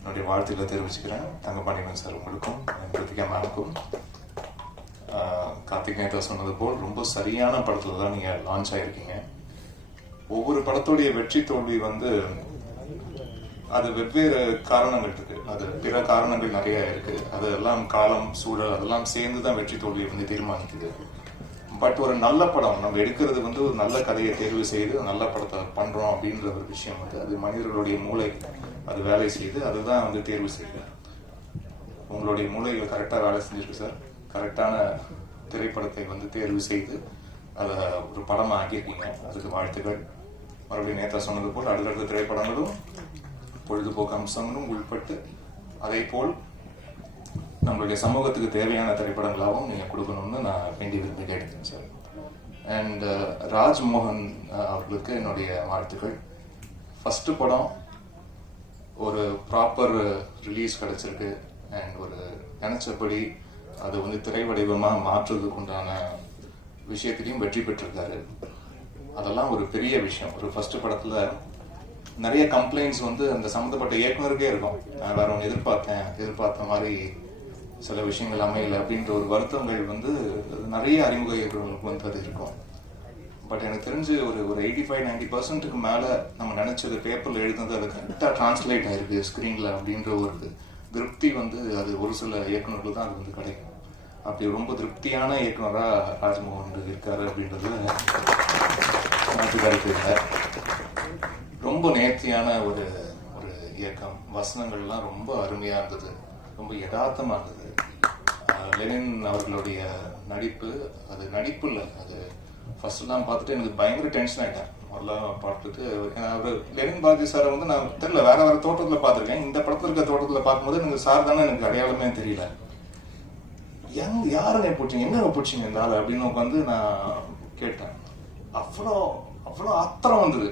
என்னுடைய வாழ்த்துக்களை தெரிவிச்சுக்கிறேன். தங்கபாண்டியன் சார் உங்களுக்கும், கிருத்திகா மேமுக்கும். கார்த்திக் நேதா சொன்னது போல் ரொம்ப சரியான படத்துல தான் நீங்க லான்ச் ஆயிருக்கீங்க. ஒவ்வொரு படத்துடைய வெற்றி தோல்வி வந்து அது வெவ்வேறு காரணங்கள் இருக்கு. அது பிற காரணங்கள் நிறைய இருக்கு. அதெல்லாம் காலம், சூழல் அதெல்லாம் சேர்ந்து தான் வெற்றி தோல்வியை வந்து தீர்மானிக்குது. பட் ஒரு நல்ல படம் நம்ம எடுக்கிறது வந்து ஒரு நல்ல கதையை தேர்வு செய்து நல்ல படத்தை பண்றோம் அப்படின்ற ஒரு விஷயம் வந்து அது மனிதர்களுடைய மூளை அது வேலை செய்து அதுதான் வந்து தேர்வு செய்யுது. உங்களுடைய மூளைகள் கரெக்டாக வேலை செஞ்சிருக்கு சார். கரெக்டான திரைப்படத்தை வந்து தேர்வு செய்து அதை ஒரு படம் ஆக்கியிருக்கீங்க. அதுக்கு வாழ்த்துக்கள். மறுபடியும் நேத்தா சொன்னது போல் அடுத்தடுத்த திரைப்படங்களும் பொழுதுபோக்கு அம்சங்களும் உள்பட்டு அதே போல் நம்மளுடைய சமூகத்துக்கு தேவையான திரைப்படங்களாகவும் நீங்கள் கொடுக்கணும்னு நான் வேண்டி விரும்பி கேட்டுக்கிறேன் சார். அண்ட் ராஜ்மோகன் அவர்களுக்கு என்னுடைய வாழ்த்துக்கள். ஃபர்ஸ்ட் படம் ஒரு ப்ராப்பர் ரிலீஸ் கிடைச்சிருக்கு. அண்ட் ஒரு நினைச்சபடி அது வந்து திரை வடிவமாக மாற்றுறதுக்கு உண்டான விஷயத்திலையும் வெற்றி பெற்றிருக்காரு. அதெல்லாம் ஒரு பெரிய விஷயம். ஒரு ஃபர்ஸ்ட் படத்துல நிறைய கம்ப்ளைண்ட்ஸ் வந்து அந்த சம்மந்தப்பட்ட இயக்குனருக்கே இருக்கும். நான் வேற ஒன்று எதிர்பார்த்த மாதிரி சில விஷயங்கள் அமையலை அப்படின்ற ஒரு வருத்தங்கள் வந்து நிறைய அறிமுக இயக்குநர்களுக்கு வந்து அது இருக்கும். பட் எனக்கு தெரிஞ்சு ஒரு 85-90% மேலே நம்ம நினைச்சது பேப்பரில் எழுதுனது அது கரெக்டாக டிரான்ஸ்லேட் ஆயிருக்கு ஸ்க்ரீனில் அப்படின்ற ஒரு திருப்தி வந்து அது ஒரு சில இயக்குநர்கள் தான் அது வந்து கிடைக்கும். அப்படி ரொம்ப திருப்தியான இயக்குனராக ராஜ்மோகன் இருக்காரு அப்படின்றது மாற்று கருத்து இல்லை. ரொம்ப நேர்த்தியான ஒரு இயக்கம். வசனங்கள்லாம் ரொம்ப அருமையா இருந்தது, ரொம்ப யதார்த்தமா இருந்தது. லெனின் அவர்களுடைய நடிப்பு, அது நடிப்பு இல்லை, அது ஃபர்ஸ்ட் தான் பார்த்துட்டு எனக்கு பயங்கர டென்ஷன் ஆயிட்டேன். முதல்ல பார்த்துட்டு அவர் லெனின் பாரதி சாரை வந்து நான் தெரியல வேற தோட்டத்தில் பார்த்துருக்கேன். இந்த படத்துல இருக்க தோட்டத்தில் பார்க்கும்போது எனக்கு சார் தானே எனக்கு அடையாளமே தெரியல. யாருங்க பிடிச்சிங்க, என்ன பிடிச்சிங்க இந்த ஆள் அப்படின்னு உட்காந்து நான் கேட்டேன். அவ்வளோ ஆத்திரம் வந்தது.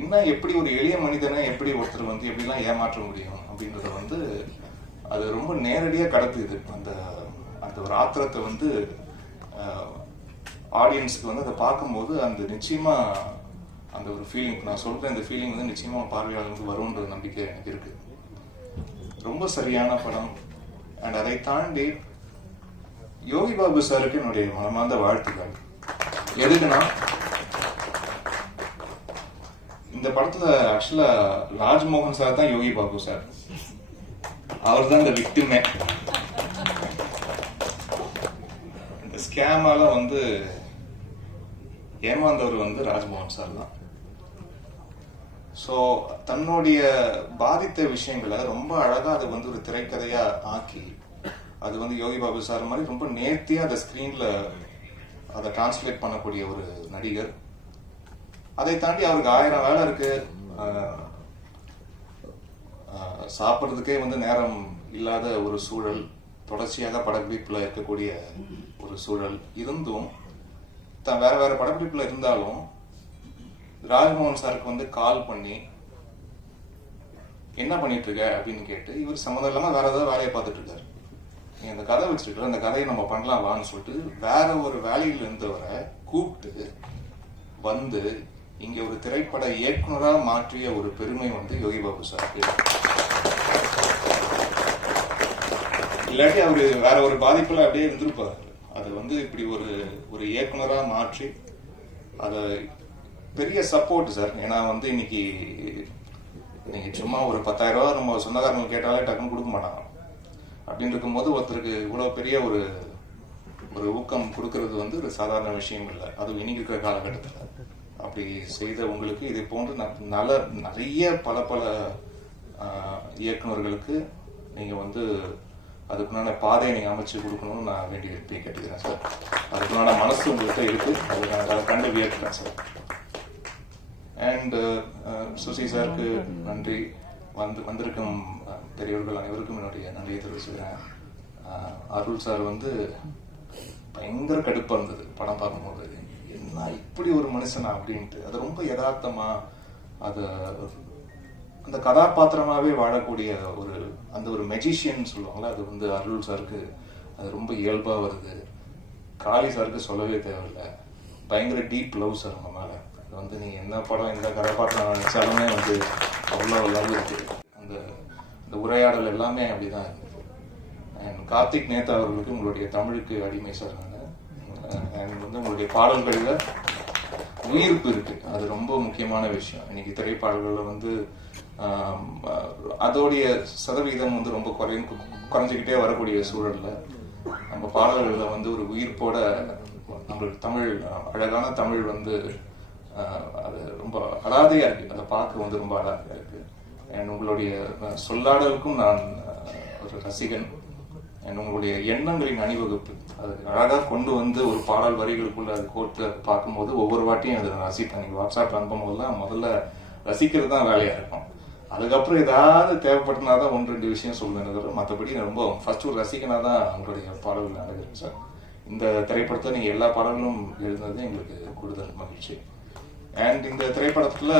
இன்னும் எப்படி ஒரு எளிய மனிதனை எப்படி ஒருத்தர் வந்து எப்படிலாம் ஏமாற்ற முடியும் அப்படின்றத வந்து அது ரொம்ப நேரடியாக கடத்துது. அந்த ஒரு ஆத்திரத்தை வந்து ஆடியன்ஸுக்கு வந்து அதை பார்க்கும்போது அந்த நிச்சயமா அந்த ஒரு ஃபீலிங், நான் சொல்றேன், இந்த ஃபீலிங் வந்து நிச்சயமா பார்வையாளர்களுக்கு வரும்ன்ற நம்பிக்கை எனக்கு இருக்கு. ரொம்ப சரியான படம். அண்ட் அதை தாண்டி யோகி பாபு சாருக்கு என்னுடைய மனமார்ந்த வாழ்த்துக்கள். எதுக்குன்னா இந்த படத்துல ஆக்சுவலா ராஜ்மோகன் சார் தான் யோகி பாபு சார். அவர் தான் இந்த விக்டிமே. இந்த ஸ்கேமால வந்து ஏமாந்தவர் வந்து ராஜ்மோகன் சார் தான். ஸோ தன்னுடைய பாதித்த விஷயங்களை ரொம்ப அழகா அதை வந்து ஒரு திரைக்கதையா ஆக்கி அது வந்து யோகி பாபு சார் மாதிரி ரொம்ப நேர்த்தியா அந்த ஸ்கிரீன்ல அதை டிரான்ஸ்லேட் பண்ணக்கூடிய ஒரு நடிகர். அதை தாண்டி அவருக்கு 1000 வேலை இருக்கு. சாப்பிட்றதுக்கே வந்து நேரம் இல்லாத ஒரு சூழல், தொடர்ச்சியாக படப்பிடிப்புல இருக்கக்கூடிய ஒரு சூழல் இருந்தும் தான் வேற படப்பிடிப்புல இருந்தாலும் ராஜ்மோகன் சாருக்கு வந்து கால் பண்ணி என்ன பண்ணிட்டு இருக்க அப்படின்னு கேட்டு இவர் சம்மந்தம் இல்லாம வேற ஏதாவது வேலையை பார்த்துட்டு இருக்காரு. நீ அந்த கதை வச்சிருக்க, அந்த கதையை நம்ம பண்ணலாம் வான்னு சொல்லிட்டு வேற ஒரு வேலையில இருந்தவரை கூப்பிட்டு வந்து இங்க ஒரு திரைப்பட இயக்குனரா மாற்றிய ஒரு பெருமை வந்து யோகி பாபு சாருக்கு. இல்லாட்டி அவரு வேற ஒரு பாதிப்புல அப்படியே இருந்திருப்பாரு. அது வந்து இப்படி ஒரு இயக்குனரா மாற்றி அது பெரிய சப்போர்ட் சார். ஏன்னா வந்து இன்னைக்கு நீங்க சும்மா ஒரு 10,000 ரூபாய் நம்ம சொந்தக்காரங்க கேட்டாலே டக்குன்னு கொடுக்க மாட்டாங்க. அப்படின்னு இருக்கும்போது ஒருத்தருக்கு இவ்வளவு பெரிய ஒரு ஊக்கம் கொடுக்கறது வந்து ஒரு சாதாரண விஷயம் இல்லை. அது இன்னைக்கு இருக்கிற காலகட்டத்தில் அப்படி செய்த உங்களுக்கு இதை போன்று நிறைய பல இயக்குநர்களுக்கு நீங்க வந்து அதுக்குண்டான பாதையை நீங்க அமைச்சு கொடுக்கணும்னு நான் வேண்டி விரும்பி கேட்டுக்கிறேன் சார். அதுக்குண்டான மனசு உங்கள்கிட்ட இருக்கு, அதை கண்டு வியக்கிறேன் சார். அண்ட் சுசி சாருக்கு நன்றி. வந்திருக்கும் பெரியவர்கள் அனைவருக்கும் என்னுடைய நன்றியை தெரிவிச்சுக்கிறேன். அருள் சார் வந்து பயங்கர கடுப்பா இருந்தது படம் பார்க்கும்போது. என்ன இப்படி ஒரு மனுஷனா அப்படின்ட்டு. அது ரொம்ப யதார்த்தமா அது அந்த கதாபாத்திரமாவே வாழக்கூடிய அந்த ஒரு மெஜிஷியன் சொல்லுவாங்களா, அது வந்து அருள் சாருக்கு அது ரொம்ப இயல்பா வருது. காளி சாருக்கு சொல்லவே தேவையில்லை. பயங்கர டீப் லவ் சார் அவங்க மேல. அது வந்து நீங்க என்ன படம் எந்த கதாபாத்திரம் நினைச்சாலுமே வந்து அவ்வளோ லவ் இருக்கு. அந்த உரை உரையாடல் எல்லாமே அப்படிதான் இருந்தது. அண்ட் கார்த்திக் நேதா அவர்களுக்கு உங்களுடைய தமிழுக்கு அடிமை சார் அண்ட் வந்து உங்களுடைய பாடல்களில் உயிர்ப்பு இருக்கு, அது ரொம்ப முக்கியமான விஷயம். இன்னைக்கு திரைப்பாடல்களில் வந்து அதோடைய சதவீதம் வந்து ரொம்ப குறைஞ்சிக்கிட்டே வரக்கூடிய சூழல்ல நம்ம பாடல்களில் வந்து ஒரு உயிர்ப்போட நம்மளுக்கு தமிழ், அழகான தமிழ் வந்து அது ரொம்ப அழாதையா இருக்கு, அதை பார்க்க வந்து ரொம்ப அழகாக இருக்கு. அண்ட் உங்களுடைய சொல்லாடலுக்கும் நான் ஒரு ரசிகன். அண்ட் உங்களுடைய எண்ணங்களின் அணிவகுப்பு அது அழகாக கொண்டு வந்து ஒரு பாடல் வரிகளுக்குள்ள அது கோர்த்து பார்க்கும்போது ஒவ்வொரு வாட்டியும் அதை ரசிப்பேன். நீங்கள் வாட்ஸ்அப் அனுப்பும் போதெல்லாம் முதல்ல ரசிக்கிறது தான் வேலையாக இருக்கும். அதுக்கப்புறம் ஏதாவது தேவைப்பட்டனாதான் 1-2 விஷயம் சொல்லுவேன். மற்றபடி ரொம்ப ஃபர்ஸ்ட் ஒரு ரசிகனாக தான் உங்களுடைய பாடல்கள் நடக்குது சார். இந்த திரைப்படத்தை நீங்கள் எல்லா பாடல்களும் எழுதுனது எங்களுக்கு கூடுதல் மகிழ்ச்சி. அண்ட் இந்த திரைப்படத்தில்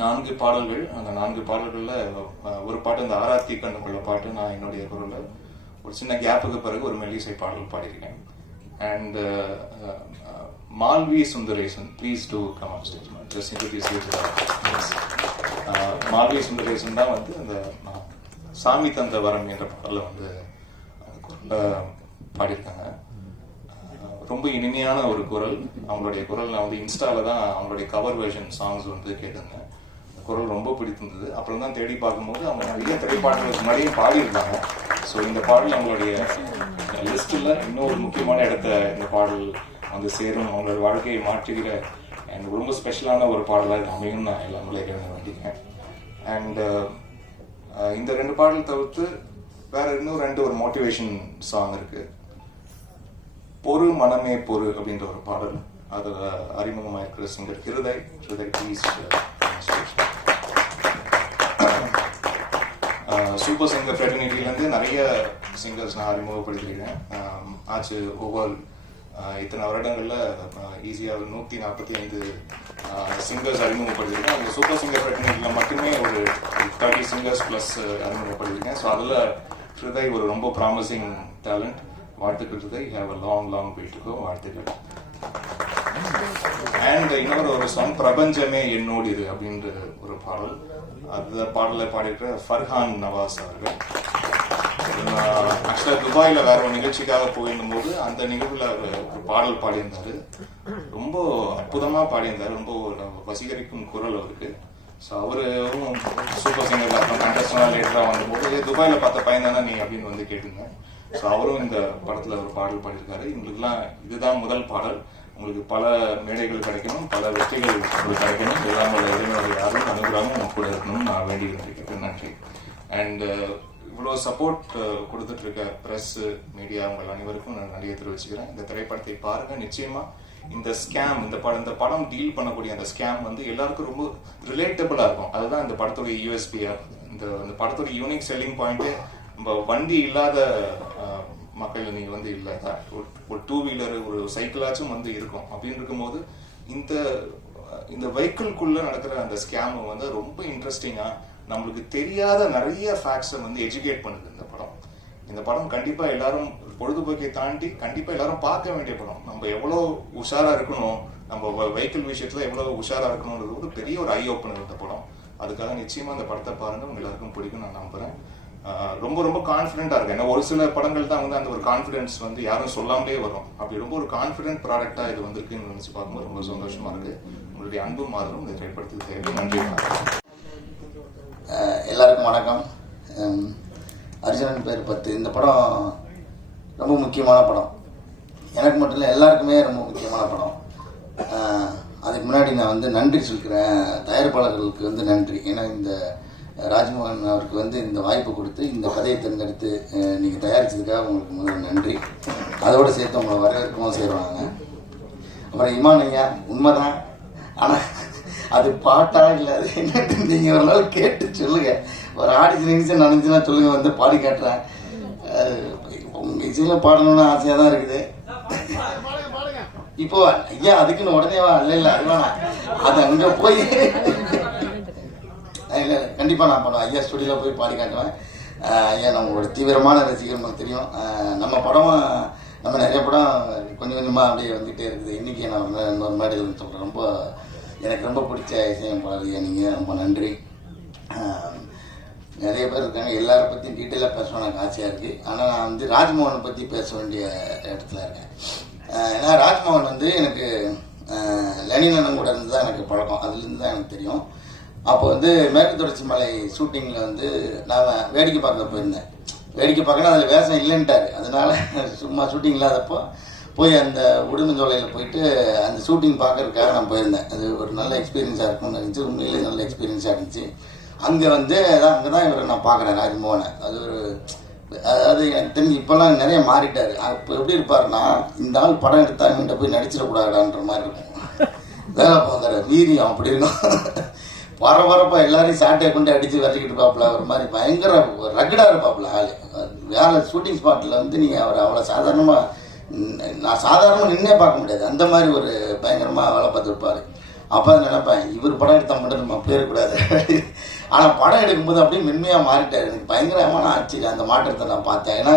4 பாடல்கள், அந்த 4 பாடல்களில் ஒரு பாட்டு இந்த ஆராத்தி கண்ணுக்குள்ள பாட்டு நான் என்னுடைய குரலில் ஒரு சின்ன கேப்புக்கு பிறகு ஒரு மெல்லிசை பாடல் பாடியிருக்கேன். And Malvi Sundaresan, please to come on stage. Just introduce you to Malvi Sundaresan தான் வந்து அந்த சாமி தந்த வரம் என்ற பாடலை வந்து பாடியிருக்காங்க. ரொம்ப இனிமையான ஒரு குரல் அவங்களுடைய குரல். நான் வந்து இன்ஸ்டால தான் அவங்களுடைய கவர் வெர்ஷன் சாங்ஸ் வந்து கேட்டிருந்தேன். குரல் ரொம்ப பிடித்திருந்தது. அப்புறம் தான் தேடி பார்க்கும்போது அவங்க நிறைய திரைப்பாடல்களுக்கு முன்னாடியே பாடியிருந்தாங்க. ஸோ இந்த பாடல் அவங்களுடைய லிஸ்டில் இன்னும் ஒரு முக்கியமான இடத்த இந்த பாடல் வந்து சேரும், அவங்களோட வாழ்க்கையை மாற்றுகிற அண்ட் ரொம்ப ஸ்பெஷலான ஒரு பாடலாக அமையும் நான் எல்லாமே வேண்டிக்கிறேன். அண்ட் இந்த 2 பாடல் தவிர்த்து வேற இன்னும் 2 ஒரு மோட்டிவேஷன் சாங் இருக்கு. பொறு மனமே பொறு அப்படின்ற ஒரு பாடல், அதில் அறிமுகமாக இருக்கிற singer Hriday please. Super singer ஃப்ரெட்டர்னிட்டிலேருந்து நிறைய சிங்கர்ஸ் நான் அறிமுகப்படுத்திருக்கேன். ஆச்சு ஓவரால் இத்தனை வருடங்களில் ஈஸியாக 145 சிங்கர்ஸ் அறிமுகப்படுத்திருக்கேன். அந்த சூப்பர் சிங்கர் ஃப்ரெட்டர்னிட்டியில் மட்டுமே ஒரு 30 சிங்கர்ஸ் ப்ளஸ் அறிமுகப்படுத்திருக்கேன். ஸோ அதில் ஹிருதய் ஒரு ரொம்ப ப்ராமிசிங் டேலண்ட். வாழ்த்துக்கள் Hriday, have a long way to go. வாழ்த்துக்கள். அண்ட் இன்னொரு ஒரு சாங் பிரபஞ்சமே என்னோடு இது அப்படின்ற ஒரு பாடல், அந்த பாடலை பாடியிருக்கிற ஃபர்ஹான் நவாஸ் அவர்கள். ஆக்சுவலாக துபாயில் வேற ஒரு நிகழ்ச்சிக்காக போயிருந்தும் போது அந்த நிகழ்வுல ஒரு பாடல் பாடியிருந்தாரு. ரொம்ப அற்புதமா பாடியிருந்தாரு, ரொம்ப வசீகரிக்கும் குரல் அவருக்கு. ஸோ அவரும் சூப்பர் சிங்கர் கண்டஸ்டன்ட் லேட்டராக வந்தபோது துபாயில பார்த்த பையன் தானே நீ அப்படின்னு வந்து கேட்டுங்க. ஸோ அவரும் இந்த படத்துல ஒரு பாடல் பாடியிருக்காரு. இவங்களுக்குலாம் இதுதான் முதல் பாடல். உங்களுக்கு பல மேடைகள் கிடைக்கணும், பல வெற்றிகள் உங்களுக்கு கிடைக்கணும். எல்லாம் இறைவனுடைய யாரும் அனுகிரகமும் கூட இருக்கணும்னு நான் வேண்டி இருந்திருக்கேன். நன்றி. அண்ட் இவ்வளோ சப்போர்ட் கொடுத்துட்டு இருக்க பிரஸ் மீடியா உங்கள் அனைவருக்கும் நான் நிறைய தெரிவிச்சுக்கிறேன். இந்த திரைப்படத்தை பாருங்க. நிச்சயமா இந்த ஸ்கேம், இந்த படம் டீல் பண்ணக்கூடிய அந்த ஸ்கேம் வந்து எல்லாருக்கும் ரொம்ப ரிலேட்டபிளா இருக்கும். அதுதான் இந்த படத்துடைய யூஎஸ்பியா. இந்த படத்துடைய யூனிக் செல்லிங் பாயிண்ட் நம்ம வண்டி இல்லாத மக்கள் நீங்க வந்து இல்லை, ஒரு 2 வீலர் ஒரு சைக்கிளாச்சும் வந்து இருக்கும். அப்படின்னு இருக்கும்போது இந்த வெஹிக்கிள்குள்ள நடக்கிற அந்த ஸ்கேம் வந்து ரொம்ப இன்ட்ரெஸ்டிங்கா நம்மளுக்கு தெரியாத நிறைய ஃபேக்ட்ஸை வந்து எஜுகேட் பண்ணுது இந்த படம். கண்டிப்பா எல்லாரும் பொழுதுபோக்கை தாண்டி கண்டிப்பா எல்லாரும் பார்க்க வேண்டிய படம். நம்ம எவ்வளவு உஷாரா இருக்கணும், நம்ம வெஹிக்கிள் விஷயத்துல எவ்வளவு உஷாரா இருக்கணும்ன்றது ஒரு பெரிய ஒரு ஐ ஓப்பனர் இந்த படம். அதுக்காக நிச்சயமா இந்த படத்தை பாருங்க, உங்க எல்லாருக்கும் பிடிக்கும் நான் நம்புறேன். ரொம்ப ரொம்ப கான்ஃபிடென்டா இருக்கு. ஏன்னா ஒரு சில படங்கள் தான் வந்து அந்த ஒரு கான்ஃபிடன்ஸ் வந்து யாரும் சொல்லாமலே வரும். அப்படி ரொம்ப ஒரு கான்ஃபிடென்ட் ப்ராடக்டா இது வந்திருக்குன்னு நினைச்சு பார்க்கும்போது ரொம்ப சந்தோஷமா இருக்கு. உங்களுடைய அன்பும் ஆதரவும் இந்த திரைப்படத்துக்கு தேவை. நன்றி. எல்லாருக்கும் வணக்கம். அர்ஜுனன் பேர் 10. இந்த படம் ரொம்ப முக்கியமான படம். எனக்கு மட்டும் இல்லை, எல்லாருக்குமே ரொம்ப முக்கியமான படம். அதுக்கு முன்னாடி நான் வந்து நன்றி சொல்கிறேன் தயாரிப்பாளர்களுக்கு வந்து நன்றி. ஏன்னா இந்த ராஜ்மோகன் அவருக்கு வந்து இந்த வாய்ப்பு கொடுத்து இந்த கதையை தேர்ந்தெடுத்து நீங்கள் தயாரித்ததுக்காக உங்களுக்கு முதல்ல நன்றி. அதோடு சேர்த்து உங்களை வரவேற்கவும் செய்வாங்க. அப்புறம் இமான் ஐயா, உண்மைதான், ஆனால் அது பாட்டா இல்லை அது என்னட்டு நீங்கள் ஒரு நாள் கேட்டு சொல்லுங்கள். ஒரு ஆடிஷன் நினைச்சுன்னா சொல்லுங்கள், வந்து பாடி காட்டுறேன். உங்கள் இசையில் பாடணும்னு ஆசையாக தான் இருக்குது. இப்போ ஐயா அதுக்குன்னு உடனேவா? இல்லை அதுவானா, அது அங்கே போய் இல்லை கண்டிப்பாக நான் பண்ணுவேன். ஐயா ஸ்டுடியோவில் போய் பாடி காட்டுவேன். ஐயா நம்மளோட தீவிரமான ரசிகர் நமக்கு தெரியும். நம்ம படம் நம்ம நிறைய படம் கொஞ்சம் கொஞ்சமாக அப்படியே வந்துகிட்டே இருக்குது. இன்றைக்கி நான் இன்னொரு மேடையில் சொல்கிறேன். ரொம்ப எனக்கு ரொம்ப பிடிச்ச இசையமைப்பாளர் ஐயா நீங்கள், ரொம்ப நன்றி. நிறைய பேர் இருக்காங்க. எல்லாரை பற்றியும் டீட்டெயிலாக பேசணும் எனக்கு ஆசையாக இருக்குது. ஆனால் நான் வந்து ராஜ்மோகனை பற்றி பேச வேண்டிய இடத்துல இருக்கேன். ஏன்னா ராஜ்மோகன் வந்து எனக்கு லெனின் அண்ணன் கூட இருந்து தான் எனக்கு பழக்கம். அதுலேருந்து தான் எனக்கு தெரியும். அப்போ வந்து மேற்கு தொடர்ச்சி மலை ஷூட்டிங்கில் வந்து நான் வேடிக்கை பார்க்க போயிருந்தேன். வேடிக்கை பார்க்கணும், அதில் வேஷம் இல்லைன்ட்டார். அதனால் சும்மா ஷூட்டிங் இல்லாதப்போ போய் அந்த உடுமஞ்சோலையில் போயிட்டு அந்த ஷூட்டிங் பார்க்கறதுக்காக நான் போயிருந்தேன். அது ஒரு நல்ல எக்ஸ்பீரியன்ஸாக இருக்கும்னு இருந்துச்சு. உண்மையிலேயே நல்ல எக்ஸ்பீரியன்ஸாக இருந்துச்சு. அங்கே வந்து அங்கே தான் இவரை நான் பார்க்குறேன், ராஜ்மோகனை. அது ஒரு அதாவது எனக்கு தெரிஞ்சு இப்போல்லாம் நிறைய மாறிட்டார். இப்போ எப்படி இருப்பாருன்னா, இந்த ஆள் படம் எடுத்தா இவன்கிட்ட போய் நடிச்சிடக்கூடாதான்ற மாதிரி இருக்கும். வேலை பார்க்குற வீரியம் அப்படி இருக்கும். பரபரப்பாக எல்லாரையும் சாட்டையை கொண்டு அடித்து விரட்டிக்கிட்டு இருப்பாப்புல. ஒரு மாதிரி பயங்கர ரகடாக இருப்பாப்புல ஆள். வேலை ஷூட்டிங் ஸ்பாட்டில் வந்து நீங்கள் அவர் அவ்வளோ சாதாரணமாக, நான் சாதாரணமாக நின்னே பார்க்க முடியாது. அந்த மாதிரி ஒரு பயங்கரமாக வேலை பார்த்துருப்பார். அப்போ நினைப்பேன், இவர் படம் எடுத்தால் மட்டும் நம்ம போயிடக்கூடாது. ஆனால் படம் எடுக்கும்போது அப்படியே மென்மையாக மாறிட்டார். எனக்கு பயங்கரமான ஆச்சரியம் அந்த மாற்றத்தை நான் பார்த்தேன். ஏன்னா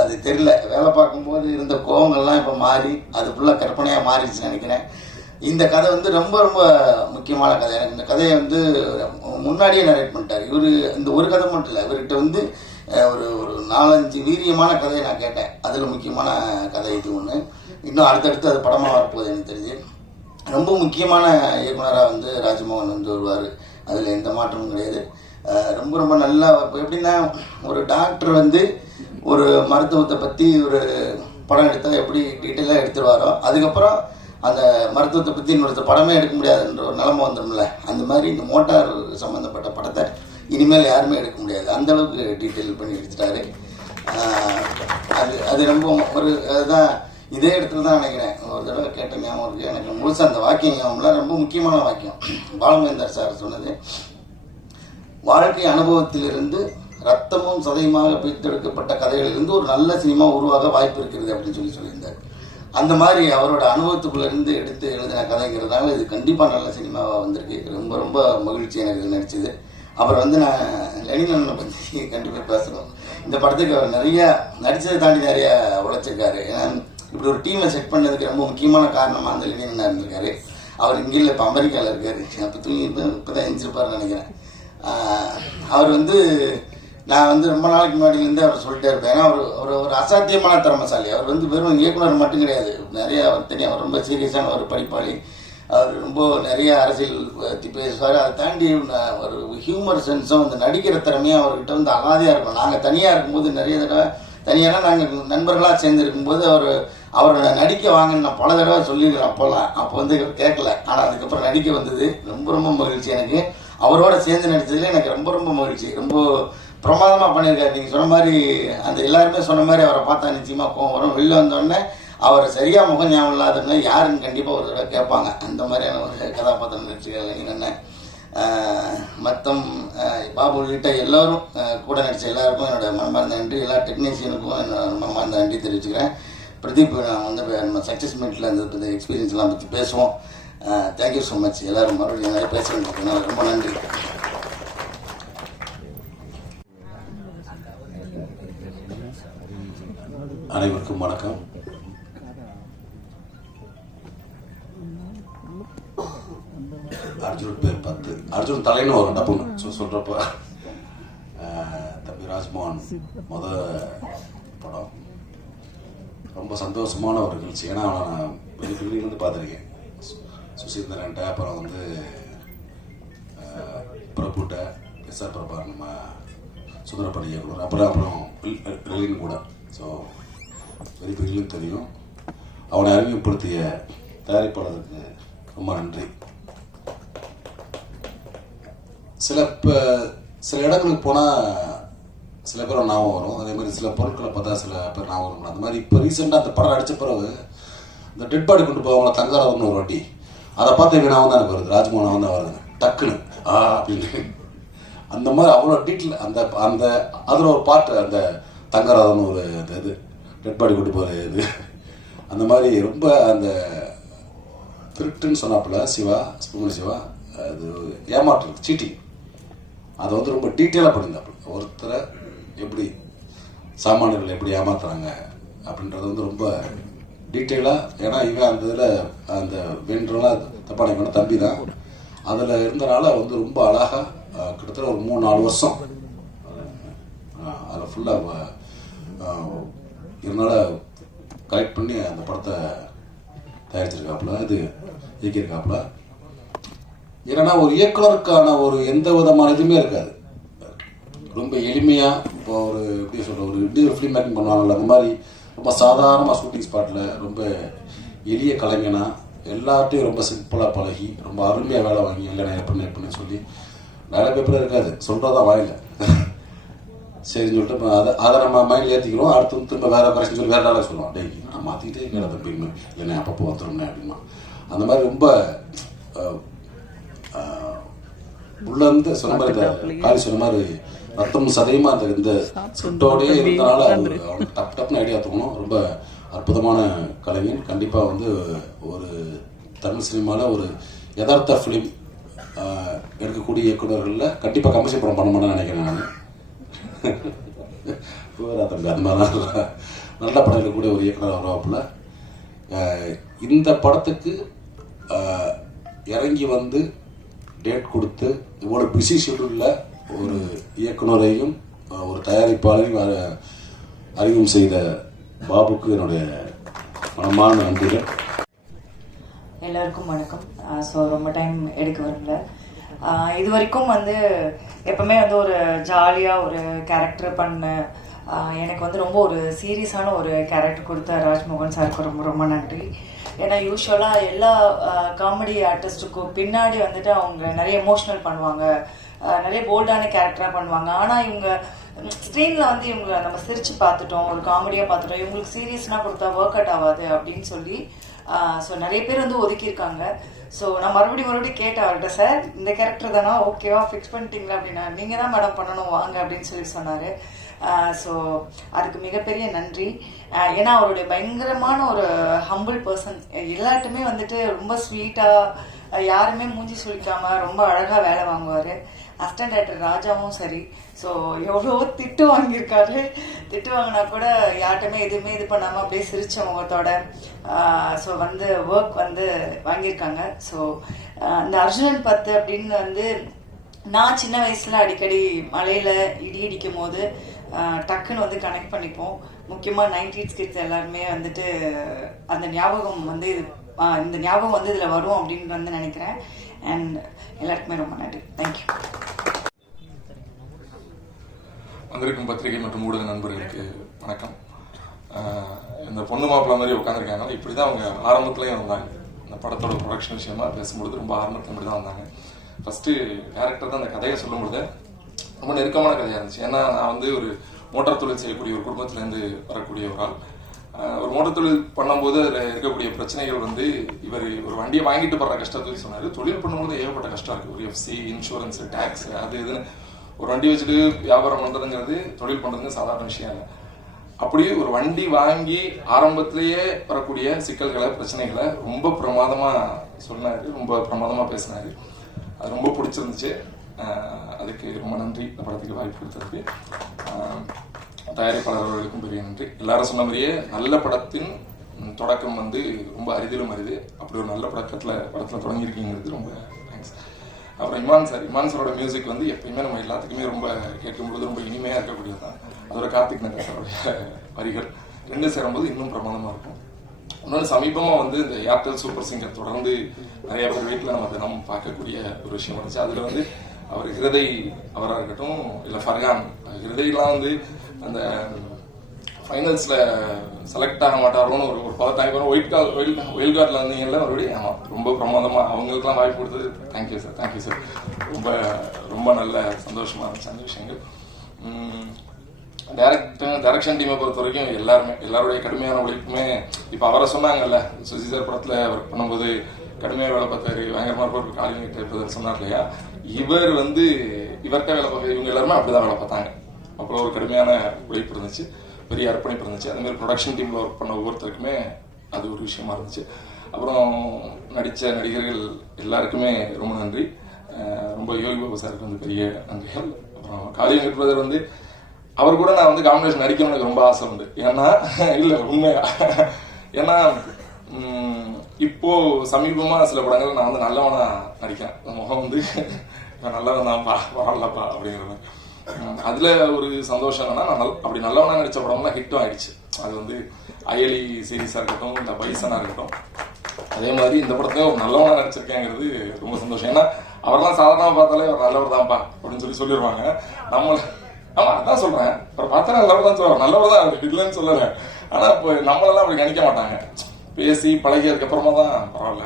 அது தெரியல, வேலை பார்க்கும்போது இருந்த கோவங்கள்லாம் இப்போ மாறி அது ஃபுல்லாக கற்பனையாக மாறிடுச்சுன்னு நினைக்கிறேன். இந்த கதை வந்து ரொம்ப ரொம்ப முக்கியமான கதை. எனக்கு இந்த கதையை வந்து முன்னாடியே நரேட் பண்ணிட்டார் இவர். இந்த ஒரு கதை மட்டும் இல்லை, இவர்கிட்ட வந்து ஒரு 4-5 வீரியமான கதையை நான் கேட்டேன். அதில் முக்கியமான கதை இது ஒன்று. இன்னும் அடுத்தடுத்து அது படமாக வரப்போகுது எனக்கு தெரிஞ்சு. ரொம்ப முக்கியமான இயக்குனராக வந்து ராஜ்மோகன் வந்து வருவார். அதில் எந்த மாற்றமும் கிடையாது. ரொம்ப ரொம்ப நல்லா. இப்போ எப்படின்னா, ஒரு டாக்டர் வந்து ஒரு மருத்துவத்தை பற்றி ஒரு படம் எடுத்தால் எப்படி டீட்டெயிலாக எடுத்துருவாரோ, அதுக்கப்புறம் அந்த மருத்துவத்தை பற்றி இன்னொருத்தர் படமே எடுக்க முடியாதுன்ற ஒரு நிலைமை வந்துடும்ல. அந்த மாதிரி இந்த மோட்டார் சம்மந்தப்பட்ட படத்தை இனிமேல் யாருமே எடுக்க முடியாது. அந்தளவுக்கு டீட்டெயில் பண்ணி எடுத்துட்டாரு. அது ரொம்ப ஒரு அதுதான் இதே இடத்துல தான் நினைக்கிறேன். ஒரு தடவை கேட்ட ஞாபகம் இருக்குது எனக்கு முழுசாக. அந்த வாக்கியம் ஞாபகம்லாம் ரொம்ப முக்கியமான வாக்கியம். பாலுமகேந்தர் சார் சொன்னது, வாழ்க்கை அனுபவத்திலிருந்து ரத்தமும் சதையுமாக பிரித்தெடுக்கப்பட்ட கதைகளிலிருந்து ஒரு நல்ல சினிமா உருவாக வாய்ப்பு இருக்கிறது அப்படின்னு சொல்லியிருந்தார். அந்த மாதிரி அவரோட அனுபவத்துக்குள்ளேருந்து எடுத்து எழுதின கதைங்கிறதுனால இது கண்டிப்பாக நல்ல சினிமாவாக வந்திருக்கு. ரொம்ப ரொம்ப மகிழ்ச்சி எனக்கு நடிச்சது. அப்புறம் வந்து நான் லெனின் அண்ணனை பற்றி கண்டிப்பாக பேசணும். இந்த படத்துக்கு அவர் நிறையா நடித்ததை தாண்டி நிறையா உழைச்சிருக்காரு. ஏன்னா இப்படி ஒரு டீமை செட் பண்ணதுக்கு ரொம்ப முக்கியமான காரணமாக அந்த லெனின் அண்ணா இருந்திருக்காரு. அவர் இங்கே இல்லை, இப்போ அமெரிக்காவில் இருக்கார். அப்போ இப்போ தான் எஞ்சிருப்பாருன்னு நினைக்கிறேன். அவர் வந்து நான் வந்து ரொம்ப நாளைக்கு முன்னாடிலேருந்து அவர் சொல்லிட்டே இருப்பேன். ஏன்னா அவர் ஒரு அசாத்தியமான திறமைசாலி. அவர் வந்து வெறும் இயக்குனர் மட்டும் கிடையாது, நிறைய அவர் தெரியும். அவர் ரொம்ப சீரியஸான ஒரு படிப்பாளி. அவர் ரொம்ப நிறைய அரசியல் பற்றி பேசுவார். அதை தாண்டி ஒரு ஹியூமர் சென்ஸும் அந்த நடிக்கிற திறமையும் அவர்கிட்ட வந்து அலாதியாக இருக்கும். நாங்கள் தனியாக இருக்கும்போது நிறைய தடவை, தனியாக நாங்கள் நண்பர்களாக சேர்ந்து இருக்கும்போது அவரை நடிக்க வாங்கன்னு நான் பல தடவை சொல்லியிருக்கிறேன். அப்போ வந்து கேட்கல. ஆனால் அதுக்கப்புறம் நடிக்க வந்தது. ரொம்ப ரொம்ப மகிழ்ச்சி எனக்கு. அவரோட சேர்ந்து நடித்ததுல எனக்கு ரொம்ப ரொம்ப மகிழ்ச்சி. ரொம்ப பிரமாதமாக பண்ணியிருக்காரு. நீங்கள் சொன்ன மாதிரி அந்த எல்லாருமே சொன்ன மாதிரி அவரை பார்த்தா நிச்சயமாக கோவம் வரும். வெளில வந்தோடனே அவரை சரியாக முகம் ஞாபகம் இல்லாதவங்க யாருன்னு கண்டிப்பாக ஒரு தடவை கேட்பாங்க. அந்த மாதிரியான ஒரு கதாபாத்திரம் நடிச்சிருக்காரு நீங்கள். மொத்தம் பாபு உள்ளிட்ட எல்லோரும் கூட நடித்த எல்லாருக்கும் என்னோட மனமார்ந்த நன்றி. எல்லா டெக்னீஷியனுக்கும் என்னோட மனமார்ந்த நன்றி தெரிவிச்சுக்கிறேன். பிரதீப், நான் வந்து நம்ம சக்ஸஸ் மீட்டில் இந்த எக்ஸ்பீரியன்ஸ்லாம் பற்றி பேசுவோம். Thank you so much. எல்லோரும் மறுபடியும் நிறைய பேச வேண்டியிருக்கேன். ரொம்ப நன்றி. அனைவருக்கும் வணக்கம். அர்ஜுன் பேர் 10. அர்ஜுன் தலைன்னு வரும் டப்புன்னு சொல்றப்ப. தம்பி ராஜ்மோகன் படம் ரொம்ப சந்தோஷமான ஒரு நிகழ்ச்சி. ஏன்னா அவனை நான் வெளியிலேருந்து பார்த்துருக்கேன். சுசீந்திரன்ட்ட, அப்புறம் வந்து பிரபுட்ட, எஸ்ஆர் பிரபா, நம்ம சுந்தரப்படி இயக்குனர், அப்புறம் லெனின் கூட. ஸோ பெரியவர்களும் தெரியும். அவனை அறிமுகப்படுத்திய தயாரிப்பாளருக்கு ரொம்ப நன்றி. சில இடங்களுக்கு போனால் சில பேர் ஞாபகம் வரும். அதே மாதிரி சில பொருட்களை பார்த்தா சில பேர் ஞாபகம் வரும். அந்த மாதிரி இப்போ ரீசெண்டாக அந்த படம் அடித்த பிறகு இந்த டெட் பாடி கொண்டு போவாங்கள தங்கராதம்னு ஒரு வாட்டி, அதை பார்த்து எனக்கு ஞாபகம் தான் எனக்கு வருது. ராஜ்மோகன் தான் வருது டக்குன்னு அப்படின்னு. அந்த மாதிரி அவ்வளோ டீட்டெயில் அந்த அதில் ஒரு பாட்டு, அந்த தங்கராதம்னு ஒரு இது டெட் பாடி கொண்டு போகிற இது, அந்த மாதிரி ரொம்ப அந்த திருட்டுன்னு சொன்னாப்புல சுப்பிரமணிய சிவா, அது ஏமாற்றுறது, சீட்டிங், அதை வந்து ரொம்ப டீட்டெயிலாக பண்ணியிருந்தாப்புல. ஒருத்தரை எப்படி சாமானியர்கள் எப்படி ஏமாத்துறாங்க அப்படின்றது வந்து ரொம்ப டீட்டெயிலாக. ஏன்னா இவன் அந்த இதில் அந்த வென்றெல்லாம் தப்பான இவன தம்பி தான். அதில் இருந்தனால வந்து ரொம்ப அழகாக கிட்டத்தட்ட ஒரு 3-4 வருஷம் ஃபுல்லாக இதனால் கலெக்ட் பண்ணி அந்த படத்தை தயாரிச்சிருக்காப்புல, இது இயக்கியிருக்காப்புல. ஏன்னா ஒரு இயக்குனருக்கான ஒரு எந்த விதமான இதுவுமே இருக்காது. ரொம்ப எளிமையாக இப்போ ஒரு எப்படி சொல்கிற ஒரு ஃபிலிம் மேக்கிங் பண்ணுவாங்கல்ல, அந்த மாதிரி ரொம்ப சாதாரணமாக ஷூட்டிங் ஸ்பாட்டில் ரொம்ப எளிய கலைஞனாக எல்லாத்தையும் ரொம்ப சிம்பிளாக பழகி ரொம்ப அருமையாக வேலை வாங்கி இல்லை நான் எப்படின்னு சொல்லி வேலை பேப்பரே இருக்காது, சொல்கிறதான் வாயில சரின்னு சொல்லிட்டு இப்போ அதை நம்ம மைண்டில் ஏற்றிக்கிறோம். அடுத்து திரும்ப வேறு கரெக்ஷன் சொல்லி வேறு வேலை சொல்லுவோம், டெய்லி நான் மாற்றிக்கிட்டே இருக்கேன் தம்பின்னு இல்லைண்ணே அப்பப்போ வந்துடும்ண்ணே அப்படின்னா. அந்த மாதிரி ரொம்ப உள்ளேருந்து சொன்ன மாதிரி காலி சொன்ன மாதிரி ரத்தம் சதையுமா அந்த இந்த சுட்டோடயே இருந்தனால அவனுக்கு டப்னு ஐடியா தோணும். ரொம்ப அற்புதமான கலைஞன். கண்டிப்பாக வந்து ஒரு தமிழ் சினிமாவில் ஒரு யதார்த்த ஃபிலிம் எடுக்கக்கூடிய இயக்குநர்களில் கண்டிப்பாக கமர்ஷியல் படம் பண்ண மாட்டேன்னு நினைக்கிறேன் நான். தம்பி அந்த மாதிரிலாம் நல்ல படம் எடுக்கக்கூடிய ஒரு இயக்குனர் வருவாப்புல. இந்த படத்துக்கு இறங்கி வந்து டேட் கொடுத்து இவ்வளோ பிஸி ஷெடியூலில் ஒரு இயக்குனரையும் ஒரு தயாரிப்பாளையும் அறிமுகம் செய்த பாபுக்கு என்னுடைய மனமான நன்றிகள். எல்லாருக்கும் வணக்கம். ஸோ ரொம்ப டைம் எடுக்க வரல. இது வரைக்கும் வந்து எப்பவுமே வந்து ஒரு ஜாலியாக ஒரு கேரக்டர் பண்ண எனக்கு வந்து ரொம்ப ஒரு சீரியஸான ஒரு கேரக்டர் கொடுத்த ராஜ்மோகன் சாருக்கு ரொம்ப ரொம்ப நன்றி. ஏன்னா யூஸ்வலாக எல்லா காமெடி ஆர்டிஸ்ட்டுக்கும் பின்னாடி வந்துட்டு அவங்க நிறைய எமோஷ்னல் பண்ணுவாங்க, நிறைய போல்டான கேரக்டராக பண்ணுவாங்க. ஆனால் இவங்க ஸ்க்ரீனில் வந்து இவங்களை நம்ம சிரித்து பார்த்துட்டோம், ஒரு காமெடியாக பார்த்துட்டோம், இவங்களுக்கு சீரியஸ்னால் கொடுத்தா ஒர்க் அவுட் ஆகாது அப்படின்னு சொல்லி ஸோ நிறைய பேர் வந்து ஒதுக்கியிருக்காங்க. ஸோ நான் மறுபடியும் கேட்டேன் அவர்கிட்ட, சார் இந்த கேரக்டர் தானா ஓகேவா ஃபிக்ஸ் பண்ணிட்டீங்களா அப்படின்னா, நீங்கள் தான் மேடம் பண்ணணும் வாங்க அப்படின்னு சொல்லி சொன்னார். ஸோ அதுக்கு மிகப்பெரிய நன்றி. ஏன்னா அவருடைய பயங்கரமான ஒரு ஹம்பிள் பர்சன், எல்லாட்டுமே வந்துட்டு ரொம்ப ஸ்வீட்டாக யாருமே மூஞ்சி சுழிக்காம ரொம்ப அழகாக வேலை வாங்குவார். அசிஸ்டன்ட் டைரக்டர் ராஜாவும் சரி. ஸோ எவ்வளோ திட்டு வாங்கியிருக்காரு, திட்டு வாங்கினா கூட யார்ட்டுமே எதுவுமே இது பண்ணாமல் அப்படியே சிரிச்ச முகத்தோட ஸோ வந்து ஒர்க் வந்து வாங்கியிருக்காங்க. ஸோ இந்த அர்ஜுனன் 10 அப்படின்னு வந்து நான் சின்ன வயசுல அடிக்கடி மலையில இடி இடிக்கும் போது டக்குன்னு வந்து கனெக்ட் பண்ணிப்போம். முக்கியமாக 90s கிட்ஸ் எல்லாருமே வந்துட்டு அந்த ஞாபகம் வந்து இந்த ஞாபகம் வந்து இதில் வரும் அப்படின்னு வந்து நினைக்கிறேன். அண்ட் எல்லாருக்குமே ரொம்ப நன்றி. தேங்க்யூ. வந்திருக்கும் பத்திரிகை மற்றும் ஊடக நண்பர்களுக்கு வணக்கம். இந்த பொண்ணு மாப்பிள்ள மாதிரி உட்காந்துருக்காங்க. இப்படி தான் அவங்க ஆரம்பத்துலேயும் வந்தாங்க. இந்த படத்தோட ப்ரொடக்ஷன் விஷயமா பேசும்பொழுது ரொம்ப ஆரம்பத்தில் இப்படி தான் வந்தாங்க. ஃபஸ்ட்டு டேரக்டர் தான் அந்த கதையை சொல்லும்பொழுது ரொம்ப நெருக்கமான கதையாக இருந்துச்சு. ஏன்னா நான் வந்து ஒரு மோட்டார் தொழில் செய்யக்கூடிய ஒரு குடும்பத்திலேருந்து வரக்கூடிய ஒரு ஆள். ஒரு மோட்டார் தொழில் பண்ணும்போது அதில் இருக்கக்கூடிய பிரச்சனைகள் வந்து இவர் ஒரு வண்டியை வாங்கிட்டு போடுற கஷ்டத்துக்கு சொன்னார். தொழில் பண்ணும்போது ஏகப்பட்ட கஷ்டம் இருக்குது. ஒரு எஃப்சி, இன்சூரன்ஸ், டேக்ஸ், அது இதுன்னு ஒரு வண்டி வச்சுட்டு வியாபாரம் பண்ணுறதுங்கிறது தொழில் பண்ணுறதுங்க சாதாரண விஷயம் இல்லை. அப்படியே ஒரு வண்டி வாங்கி ஆரம்பத்திலேயே வரக்கூடிய சிக்கல்களை, பிரச்சனைகளை ரொம்ப பிரமாதமாக சொன்னார், ரொம்ப பிரமாதமாக பேசினார். அது ரொம்ப பிடிச்சிருந்துச்சு. அதுக்கு ரொம்ப நன்றி. இந்த படத்துக்கு வாய்ப்பு கொடுத்ததுக்கு தயாரிப்பாளர்களுக்கும் பெரிய நன்றி. எல்லாரும் சொன்ன மாதிரியே நல்ல படத்தின் தொடக்கம் வந்து ரொம்ப அரிதிலும் அரிது. அப்படி ஒரு நல்ல படத்தில் தொடங்கியிருக்கீங்கிறது ரொம்ப தேங்க்ஸ். அப்புறம் இமான் சாரோட மியூசிக் வந்து எப்பயுமே நம்ம எல்லாத்துக்குமே ரொம்ப கேட்கும்போது ரொம்ப இனிமையாக இருக்கக்கூடியது தான். அதோட கார்த்திக் நகரோடைய வரிகள் ரெண்டு சேரும்போது இன்னும் பிரமாதமாக இருக்கும். இன்னொன்று சமீபமாக வந்து இந்த ஏர்டெல் சூப்பர் சிங்கர் தொடர்ந்து நிறைய பேர் வீட்டில் நம்ம தினம் பார்க்கக்கூடிய ஒரு விஷயம் வந்துச்சு. அதில் வந்து அவர் ஹிருதய் அவராக இருக்கட்டும், இல்லை ஃபர்கான், ஹிருதயெலாம் வந்து அந்த ஃபைனல்ஸில் செலக்ட் ஆக மாட்டாரோன்னு ஒரு பதத்தாங்க ஒயில் கார்டில் வந்தீங்கல்ல மறுபடியும். ஆமாம், ரொம்ப பிரமாதமாக அவங்களுக்குலாம் வாய்ப்பு கொடுத்தது. Thank you sir, thank you sir. ரொம்ப ரொம்ப நல்ல சந்தோஷமாக இருந்துச்சு அந்த விஷயங்கள். டைரக்ஷன் டீமை பொறுத்த வரைக்கும் எல்லாருடைய கடுமையான உழைப்புமே இப்போ அவரை சொன்னாங்கல்ல, சுஜி சார் படத்தில் ஒர்க் பண்ணும்போது கடுமையாக வேலை பார்த்தாரு, பயங்கரமாக ஒரு காலிங் டைப் சொன்னார் இல்லையா. இவர் வந்து இவர்கிட்ட வேலை பார்க்க இவங்க எல்லாருமே அப்படிதான் வேலை பார்த்தாங்க. அவ்வளோ ஒரு கடுமையான உழைப்பு இருந்துச்சு, பெரிய அர்ப்பணிப்பு இருந்துச்சு. அதே மாதிரி ப்ரொடக்ஷன் டீமில் ஒர்க் பண்ண ஒவ்வொருத்தருக்குமே அது ஒரு விஷயமா இருந்துச்சு. அப்புறம் நடித்த நடிகர்கள் எல்லாருக்குமே ரொம்ப நன்றி. ரொம்ப யோகி பாபு சாருக்கு வந்து பெரிய நன்றிகள். அப்புறம் காளியங்க பிரதர் வந்து அவர் கூட நான் வந்து காம்பினேஷன் நடிக்கணும்னு எனக்கு ரொம்ப ஆசை உண்டு. ஏன்னா இல்லை உண்மையா, ஏன்னா இப்போ சமீபமா சில படங்கள் நான் வந்து நல்லவனா நடிக்கிறேன். முகம் வந்து நல்லவன் தான்ப்பா, வரலப்பா அப்படிங்கிற மாதிரி. அதுல ஒரு சந்தோஷம் என்னன்னா அப்படி நல்லவனா நடிச்ச படம்லாம் ஹிட்டும் ஆயிடுச்சு. அது வந்து அயலி சீரீஸா இருக்கட்டும், இந்த பைசனா இருக்கட்டும், அதே மாதிரி இந்த படத்துல ஒரு நல்லவனா நடிச்சிருக்கேங்கிறது ரொம்ப சந்தோஷம். ஏன்னா அவரெல்லாம் சாதாரணமா பார்த்தாலே அவர் நல்லவர் தான்ப்பா அப்படின்னு சொல்லிடுவாங்க. நம்ம ஆமா அதான் சொல்றேன், அப்புறம் பார்த்தா நல்லவர் தான் சொல்லுவாங்க, நல்லவர் தான் இல்லைன்னு சொல்லல. ஆனா இப்போ நம்மளெல்லாம் அப்படி நினைக்க மாட்டாங்க. பேசி பழகியதுக்கு அப்புறமா தான் பரவாயில்ல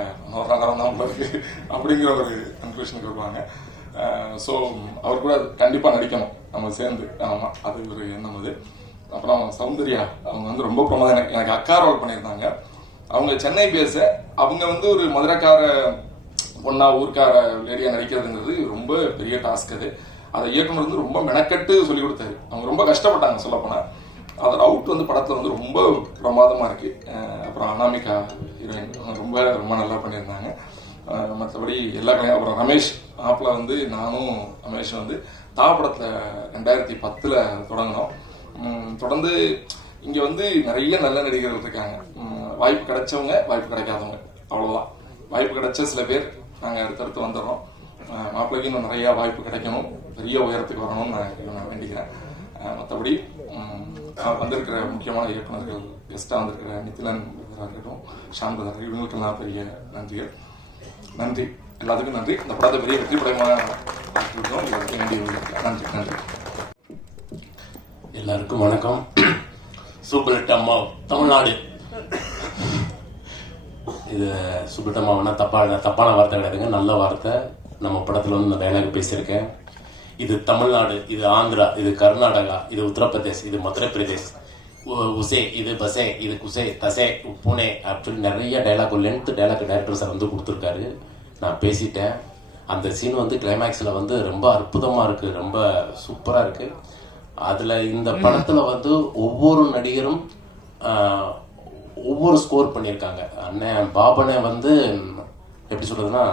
நல்லவன் தான் இருக்கு அப்படிங்கிற ஒரு கன்க்ளூஷனுக்கு வருவாங்க. ஸோ அவர் கூட கண்டிப்பா நடிக்கணும் நம்ம சேர்ந்து. ஆமா அது ஒரு எண்ணம். அது அப்புறம் சௌந்தர்யா அவங்க வந்து ரொம்ப பிரமாதம். எனக்கு அக்கா ரோல் பண்ணியிருந்தாங்க. அவங்க சென்னை பேச, அவங்க வந்து ஒரு மதுரைக்கார பொண்ணா ஊர்க்கார லேடியா நடிக்கிறதுங்கிறது ரொம்ப பெரிய டாஸ்க். அதை இயக்குனர் வந்து ரொம்ப மெனக்கட்டு சொல்லி கொடுத்தாரு. அவங்க ரொம்ப கஷ்டப்பட்டாங்க சொல்ல போனா. அதோட அவுட் வந்து படத்துல வந்து ரொம்ப பிரமாதமா இருக்கு. அப்புறம் அனாமிகா ஹீரோயின் ரொம்ப ரொம்ப நல்லா பண்ணியிருந்தாங்க. மற்றபடி எல்லா அப்புறம் ரமேஷ் ஆப்ல வந்து நானும் ரமேஷ் வந்து தாப்படத்துல 2010 தொடங்கினோம். தொடர்ந்து இங்க வந்து நிறைய நல்ல நடிகர்கள் இருக்காங்க. வாய்ப்பு கிடைச்சவங்க, வாய்ப்பு கிடைக்காதவங்க, அவ்வளவுதான். வாய்ப்பு கிடைச்ச சில பேர் நாங்க அடுத்தடுத்து வந்துடுறோம். மாப்பிள்ளைக்கு இன்னும் நிறைய வாய்ப்பு கிடைக்கணும், பெரிய உயரத்துக்கு வரணும்னு நான் வேண்டிக்கிறேன். மற்றபடி வந்திருக்கிற முக்கியமான இயக்குநர்கள், கெஸ்டா வந்திருக்கிற நிதிலன் இருக்கட்டும், சாந்ததர், இவங்களுக்கெல்லாம் பெரிய நன்றிகள். நன்றி, எல்லாத்துக்கும் நன்றி. இந்த படத்தை பெரிய வெற்றி படமாக நன்றி நன்றி. எல்லாருக்கும் வணக்கம். சூப்பர் ஹிட் அம்மா தமிழ்நாடு. இது சூப்பர் ஹிட் அம்மாவனா தப்பான வார்த்தை கிடையாதுங்க, நல்ல வார்த்தை. நம்ம படத்துல வந்து நான் டைலாக் பேசியிருக்கேன். இது தமிழ்நாடு, இது ஆந்திரா, இது கர்நாடகா, இது உத்தரப்பிரதேஷ், இது மத்திய பிரதேஷ், உசே, இது பசே, இது குசே, தசே, புனே அப்படின்னு நிறைய dialogue, length dialogue director sir வந்து கொடுத்துருக்காரு. நான் பேசிட்டேன். அந்த சீன் வந்து கிளைமேக்ஸ்ல வந்து ரொம்ப அற்புதமா இருக்கு, ரொம்ப சூப்பரா இருக்கு. அதுல இந்த படத்துல வந்து ஒவ்வொரு நடிகரும் ஒவ்வொரு ஸ்கோர் பண்ணியிருக்காங்க. அண்ணன் பாபனை வந்து எப்படி சொல்றதுன்னா,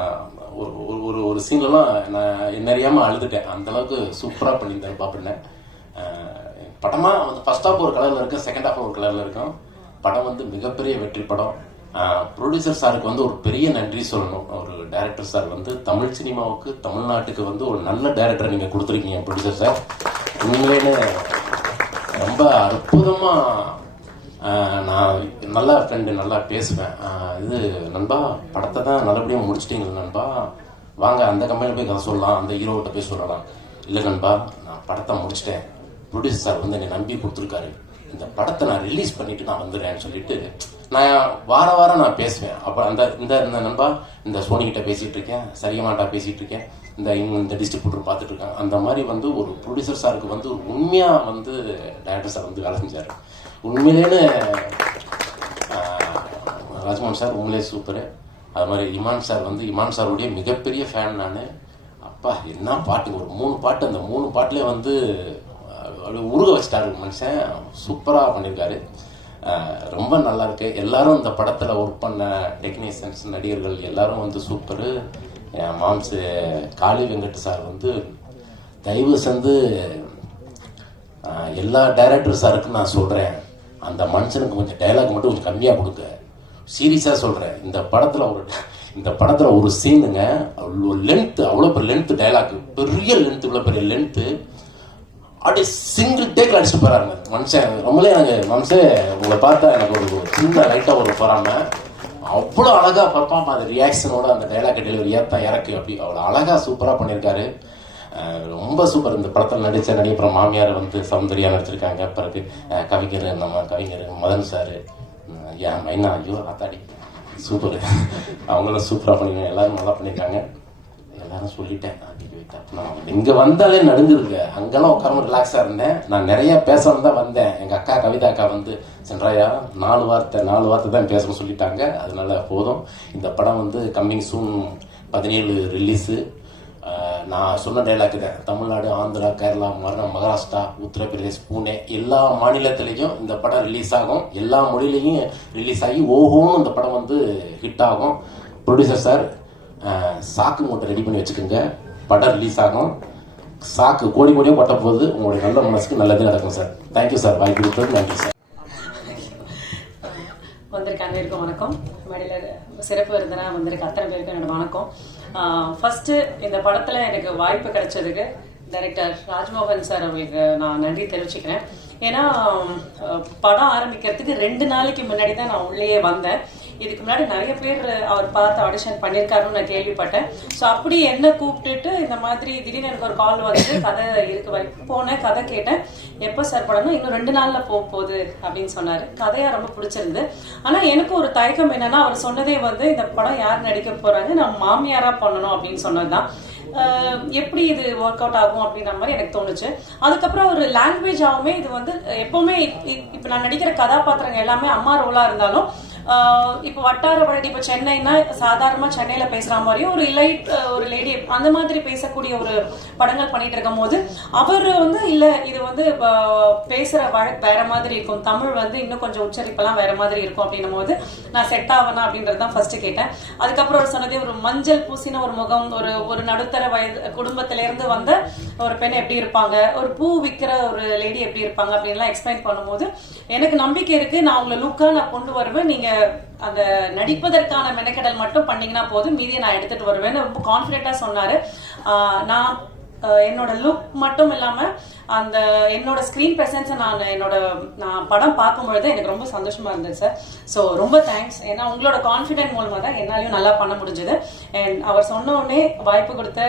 ஒரு சீன்லாம் நான் என்ன அறியாம அழுதுட்டேன். அந்த அளவுக்கு சூப்பரா பண்ணியிருந்தாரு பாபனை. படமா வந்து ஃபர்ஸ்ட் ஹாஃப் ஒரு கலர்ல இருக்கும், செகண்ட் ஹாஃப் ஒரு கலர்ல இருக்கும். படம் வந்து மிகப்பெரிய வெற்றி படம். ப்ரொடியூசர் சாருக்கு வந்து ஒரு பெரிய நன்றி சொல்லணும். ஒரு டைரக்டர் சார் வந்து தமிழ் சினிமாவுக்கு, தமிழ்நாட்டுக்கு வந்து ஒரு நல்ல டைரக்டர் நீங்க கொடுத்துருக்கீங்க ப்ரொடியூசர் சார். உண்மையிலே ரொம்ப அற்புதமா. நான் நல்லா ஃப்ரெண்டு, நல்லா பேசுவேன். இது நண்பா படத்தை தான் நல்லபடியாக முடிச்சிட்டீங்களா நண்பா, வாங்க அந்த கம்பெனியில் போய் கதை சொல்லலாம், அந்த ஹீரோகிட்ட போய் சொல்லலாம். இல்லை நண்பா நான் படத்தை முடிச்சிட்டேன், ப்ரொடியூசர் சார் வந்து என்னை நம்பி கொடுத்துருக்காரு, இந்த படத்தை நான் ரிலீஸ் பண்ணிட்டு நான் வந்துடுறேன்னு சொல்லிட்டு நான் வாரம் நான் பேசுவேன். அப்புறம் இந்த நண்பா இந்த சோனிகிட்ட பேசிட்டு இருக்கேன், சரிகமாட்டா பேசிட்டு இருக்கேன், இந்த டிஸ்ட்ரிபியூட்டர் பார்த்துட்டு இருக்கேன். அந்த மாதிரி வந்து ஒரு ப்ரொடியூசர் சாருக்கு வந்து உண்மையா வந்து டைரக்டர் சார் வந்து வேலை செஞ்சாரு. உண்மையிலேன்னு ராஜ்மோகன் சார் உண்மையிலே சூப்பரு. அது மாதிரி இமான் சாருடைய மிகப்பெரிய ஃபேன் நான். அப்பா என்ன பாட்டு, ஒரு 3 பாட்டு, அந்த 3 பாட்டுலேயே வந்து உருக வச்சிட்டாரு மனுஷன். சூப்பராக பண்ணியிருக்காரு, ரொம்ப நல்லா இருக்கு. எல்லாரும் இந்த படத்தில் ஒர்க் பண்ண டெக்னீஷியன்ஸ், நடிகர்கள் எல்லாரும் வந்து சூப்பரு. என் மாம்சு காளி வெங்கட் சார் வந்து தயவு செஞ்சு எல்லா டைரக்டர் சாருக்கும் நான் சொல்கிறேன், அந்த மனுஷனுக்கு கொஞ்சம் டைலாக் மட்டும் கொஞ்சம் கம்மியாக கொடுங்க. சீரியஸாக சொல்கிறேன். இந்த படத்தில் ஒரு சீனுங்க, அவ்வளோ லென்த்து, அவ்வளோ பெரிய லென்த்து டைலாக், பெரிய லென்த்து, இவ்வளோ பெரிய லென்த்து, அப்படியே சிங்கிள் டேக்கில் அடிச்சுட்டு போகிறாருங்க மனுஷன். ரொம்பவே எனக்கு மனுஷன் உங்களை பார்த்தா எனக்கு ஒரு சின்ன லைட்டாக ஒரு போறாமல் அவ்வளோ அழகாக பர்ஃபார்ம், அந்த ரியாக்ஷனோட அந்த டைலாக் டெலிவரி இறக்கு அப்படி அவ்வளோ அழகாக சூப்பராக பண்ணியிருக்காரு. ரொம்ப சூப்பர். இந்த படத்தில் நடித்த அப்புறம் மாமியார் வந்து சௌந்தர்யா நடிச்சிருக்காங்க. பிறகு கவிஞர் மதன் சார், ஏன் மைனா, ஐயோ ஆத்தாடி சூப்பர், அவங்களும் சூப்பராக பண்ணிருக்காங்க. எல்லாரும் நல்லா பண்ணியிருக்காங்க. எல்லாரும் சொல்லிட்டேன். இங்க வந்தாலே நடுங்குதுங்க. அங்கெல்லாம் உட்கார ரிலாக்ஸா இருந்தேன். நான் நிறைய பேசணும் தான் வந்தேன். எங்க அக்கா கவிதா அக்கா வந்து சென்றாயா 4 வார்த்தை தான் பேசணும்னு சொல்லிட்டாங்க. அதனால போதும். இந்த படம் வந்து கம்மிங் சூன் 17 ரிலீஸு. நான் சொன்ன டைலாக் தான். தமிழ்நாடு, ஆந்திரா, கேரளா, மகாராஷ்டிரா, உத்தரப்பிரதேஷ், புனே எல்லா மாநிலத்திலையும் இந்த படம் ரிலீஸ் ஆகும். எல்லா மொழியிலையும் ரிலீஸ் ஆகி ஓஹோன்னு இந்த படம் வந்து ஹிட் ஆகும். ப்ரொடியூசர் சார் சாக்கு மூட்டை ரெடி பண்ணி வச்சுக்கோங்க. படம் ரிலீஸ் ஆகும். சாக்கு கோடியாக கொட்ட போகுது. உங்களுடைய நல்ல மனசுக்கு நல்லதே நடக்கும் சார். Thank you sir. வாய்ப்பு கொடுத்தது நன்றி சார். வந்திருக்க அனைவருக்கும் வணக்கம். மேடையில் சிறப்பு விருந்தினராக வந்திருக்க அத்தனை பேருக்கும் என்னோட வணக்கம். ஃபர்ஸ்ட் இந்த படத்தில் எனக்கு வாய்ப்பு கிடைச்சதுக்கு டைரக்டர் ராஜ்மோகன் சார் அவங்களுக்கு நான் நன்றி தெரிவிச்சுக்கிறேன். ஏன்னா படம் ஆரம்பிக்கிறதுக்கு 2 நாளைக்கு முன்னாடி தான் நான் உள்ளேயே வந்தேன். இதுக்கு முன்னாடி நிறைய பேர் அவர் பார்த்து ஆடிஷன் பண்ணியிருக்காருன்னு நான் கேள்விப்பட்டேன். ஸோ அப்படி என்ன கூப்பிட்டுட்டு இந்த மாதிரி திடீர்னு எனக்கு ஒரு கால் வந்து கதை இருக்கு போனேன், கதை கேட்டேன். எப்போ சார் படம்னா இன்னும் 2 நாள்ல போகுது அப்படின்னு சொன்னாரு. கதையா ரொம்ப பிடிச்சிருந்து. ஆனா எனக்கு ஒரு தயக்கம் என்னன்னா, அவர் சொன்னதே வந்து இந்த படம் யார் நடிக்க போறாங்க, நான் மாமியாரா பண்ணணும் அப்படின்னு சொன்னதுதான். எப்படி இது ஒர்க் அவுட் ஆகும் அப்படின்ற மாதிரி எனக்கு தோணுச்சு. அதுக்கப்புறம் ஒரு லாங்குவேஜ் ஆகுமே இது வந்து எப்பவுமே இப்ப நான் நடிக்கிற கதாபாத்திரங்கள் எல்லாமே அம்மா ரோலா இருந்தாலும் இப்போ வட்டார வழி, இப்போ சென்னைன்னா சாதாரணமா சென்னையில பேசுற மாதிரியும் ஒரு லேடி அந்த மாதிரி பேசக்கூடிய ஒரு படங்கள் பண்ணிட்டு இருக்கும் போது அவர் வந்து இல்ல இது வந்து பேசுற வழக்கு வேற மாதிரி இருக்கும், தமிழ் வந்து இன்னும் கொஞ்சம் உச்சரிப்பெல்லாம் வேற மாதிரி இருக்கும் அப்படின்னும் போது நான் செட் ஆவனா அப்படின்றதுதான் ஃபர்ஸ்ட் கேட்டேன். அதுக்கப்புறம் ஒரு சொன்னதே ஒரு மஞ்சள் பூசின ஒரு முகம், ஒரு நடுத்தர வயது குடும்பத்தில இருந்து வந்த ஒரு பெண் எப்படி இருப்பாங்க, ஒரு பூ விற்கிற ஒரு லேடி எப்படி இருப்பாங்க அப்படின்லாம் எக்ஸ்பிளைன் பண்ணும்போது எனக்கு நம்பிக்கை இருக்கு, நான் உங்களை லுக்கா நான் கொண்டு வருவேன், நீங்க அந்த நடிப்பதற்கான மெனக்கெடல் மட்டும் பண்ணீங்கன்னா போதும், மீதியை நான் எடுத்துட்டு வருவேன்னு ரொம்ப கான்பிடென்டா சொன்னாரு. நான் என்னோட லுக் மட்டும் இல்லாம அந்த என்னோட ஸ்கிரீன் பிரசன்ஸை நான் படம் பார்க்கும்பொழுது எனக்கு ரொம்ப சந்தோஷமா இருந்தது சார். ஸோ ரொம்ப தேங்க்ஸ். ஏன்னா உங்களோட கான்ஃபிடென்ட் மூலமா தான் என்னாலையும் நல்லா பண்ண முடிஞ்சது. அண்ட் அவர் சொன்ன உடனே வாய்ப்பு கொடுத்த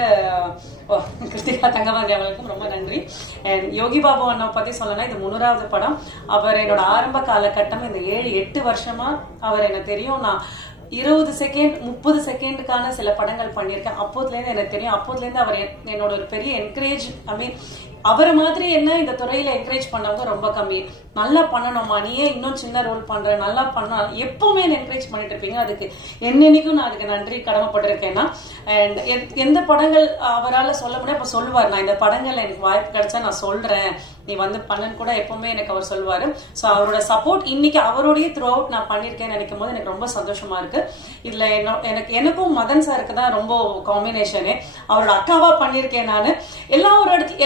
கிருத்திகா தங்கவாதி அவர்களுக்கும் ரொம்ப நன்றி. அண்ட் யோகி பாபு அண்ணா பத்தி சொல்லணும்னா இது 3வது படம். அவர் என்னோட ஆரம்ப காலகட்டம் இந்த 7-8 வருஷமா அவர் எனக்கு தெரியும். நான் 20 செகண்ட் 30 செகண்டுக்கான சில படங்கள் பண்ணியிருக்கேன். அப்போதுல இருந்து எனக்கு தெரியும். அப்போதுல இருந்து அவர் என்னோட ஒரு பெரிய என்கரேஜ், அவரை மாதிரி என்ன இந்த துறையில என்கரேஜ் பண்ணவங்க ரொம்ப கம்மி. நல்லா பண்ணணுமா, நீயே இன்னும் சின்ன ரோல் பண்ற, நல்லா பண்ண எப்பவுமே என்கரேஜ் பண்ணிட்டு இருப்பீங்க. அதுக்கு என்னன்னைக்கும் நான் அதுக்கு நன்றி கடமைப்பட்டிருக்கேன்னா. அண்ட் எந்த படங்கள் அவரால் சொல்ல முடியாது இப்ப சொல்லுவார், நான் இந்த படங்கள்ல எனக்கு வாய்ப்பு கிடைச்சா நான் சொல்றேன், நீ வந்து பண்ணன்னு கூட எப்பவுமே எனக்கு அவர் சொல்லுவாரு. ஸோ அவரோட சப்போர்ட் இன்னைக்கு அவருடைய த்ரூ அவுட் நான் பண்ணிருக்கேன்னு நினைக்கும் போது எனக்கு ரொம்ப சந்தோஷமா இருக்கு. இதுல எனக்கும் மதன் சாருக்கு தான் ரொம்ப காம்பினேஷனு. அவரோட அக்காவா பண்ணிருக்கேன் நான்.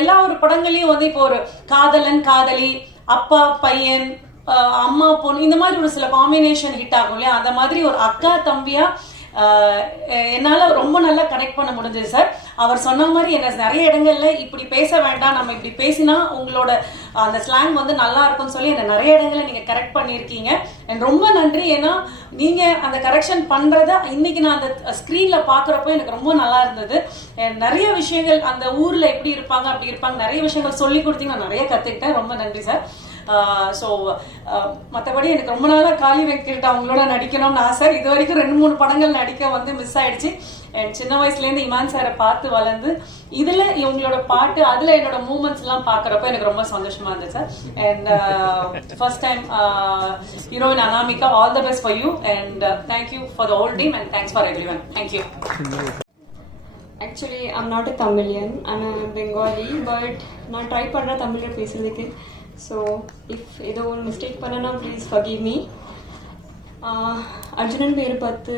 எல்லா ஒரு படங்களையும் வந்து இப்போ ஒரு காதலன் காதலி, அப்பா பையன், அம்மா பொண்ணு, இந்த மாதிரி ஒரு சில காம்பினேஷன் ஹிட் ஆகும் இல்லையா, அந்த மாதிரி ஒரு அக்கா தம்பியா என்னால ரொம்ப நல்லா கனெக்ட் பண்ண முடிஞ்சது சார். அவர் சொன்ன மாதிரி என்ன நிறைய இடங்கள்ல இப்படி பேச வேண்டாம், நம்ம இப்படி பேசினா உங்களோட அந்த ஸ்லாங் வந்து நல்லா இருக்கும்னு சொல்லி என்ன நிறைய இடங்கள்ல நீங்க கரெக்ட் பண்ணிருக்கீங்க. ரொம்ப நன்றி. ஏன்னா நீங்க அந்த கரெக்ஷன் பண்றத இன்னைக்கு நான் அந்த ஸ்கிரீன்ல பாக்குறப்போ எனக்கு ரொம்ப நல்லா இருந்தது. நிறைய விஷயங்கள் அந்த ஊர்ல எப்படி இருப்பாங்க அப்படி இருப்பாங்க நிறைய விஷயங்கள் சொல்லி கொடுத்தீங்க, நான் நிறைய கத்துக்கிட்டேன். ரொம்ப நன்றி சார். ஸோ மற்றபடி எனக்கு ரொம்ப நாளாக காளி வெங்கட் அவங்களோட நடிக்கணும்னு ஆசை. இது வரைக்கும் 2-3 படங்கள் நடிக்க வந்து மிஸ் ஆயிடுச்சு. அண்ட் சின்ன வயசுலேருந்து இமான் சாரை பார்த்து வளர்ந்து இதில் இவங்களோட பாட்டு அதில் என்னோட மூமெண்ட்ஸ் எல்லாம் பார்க்குறப்ப எனக்கு ரொம்ப சந்தோஷமா இருந்துச்சு sir. And first time heroine Anamika, all the best for you and thank you for the whole team and thanks for every one. Thank you. Actually, I'm not a Tamilian, I'm a Bengali, but நான் try பண்ணுறேன் தமிழில் பேசுறதுக்கு. So, if ஏதோ ஒரு mistake பண்ணனா please forgive me. Arjunan பேர் பார்த்து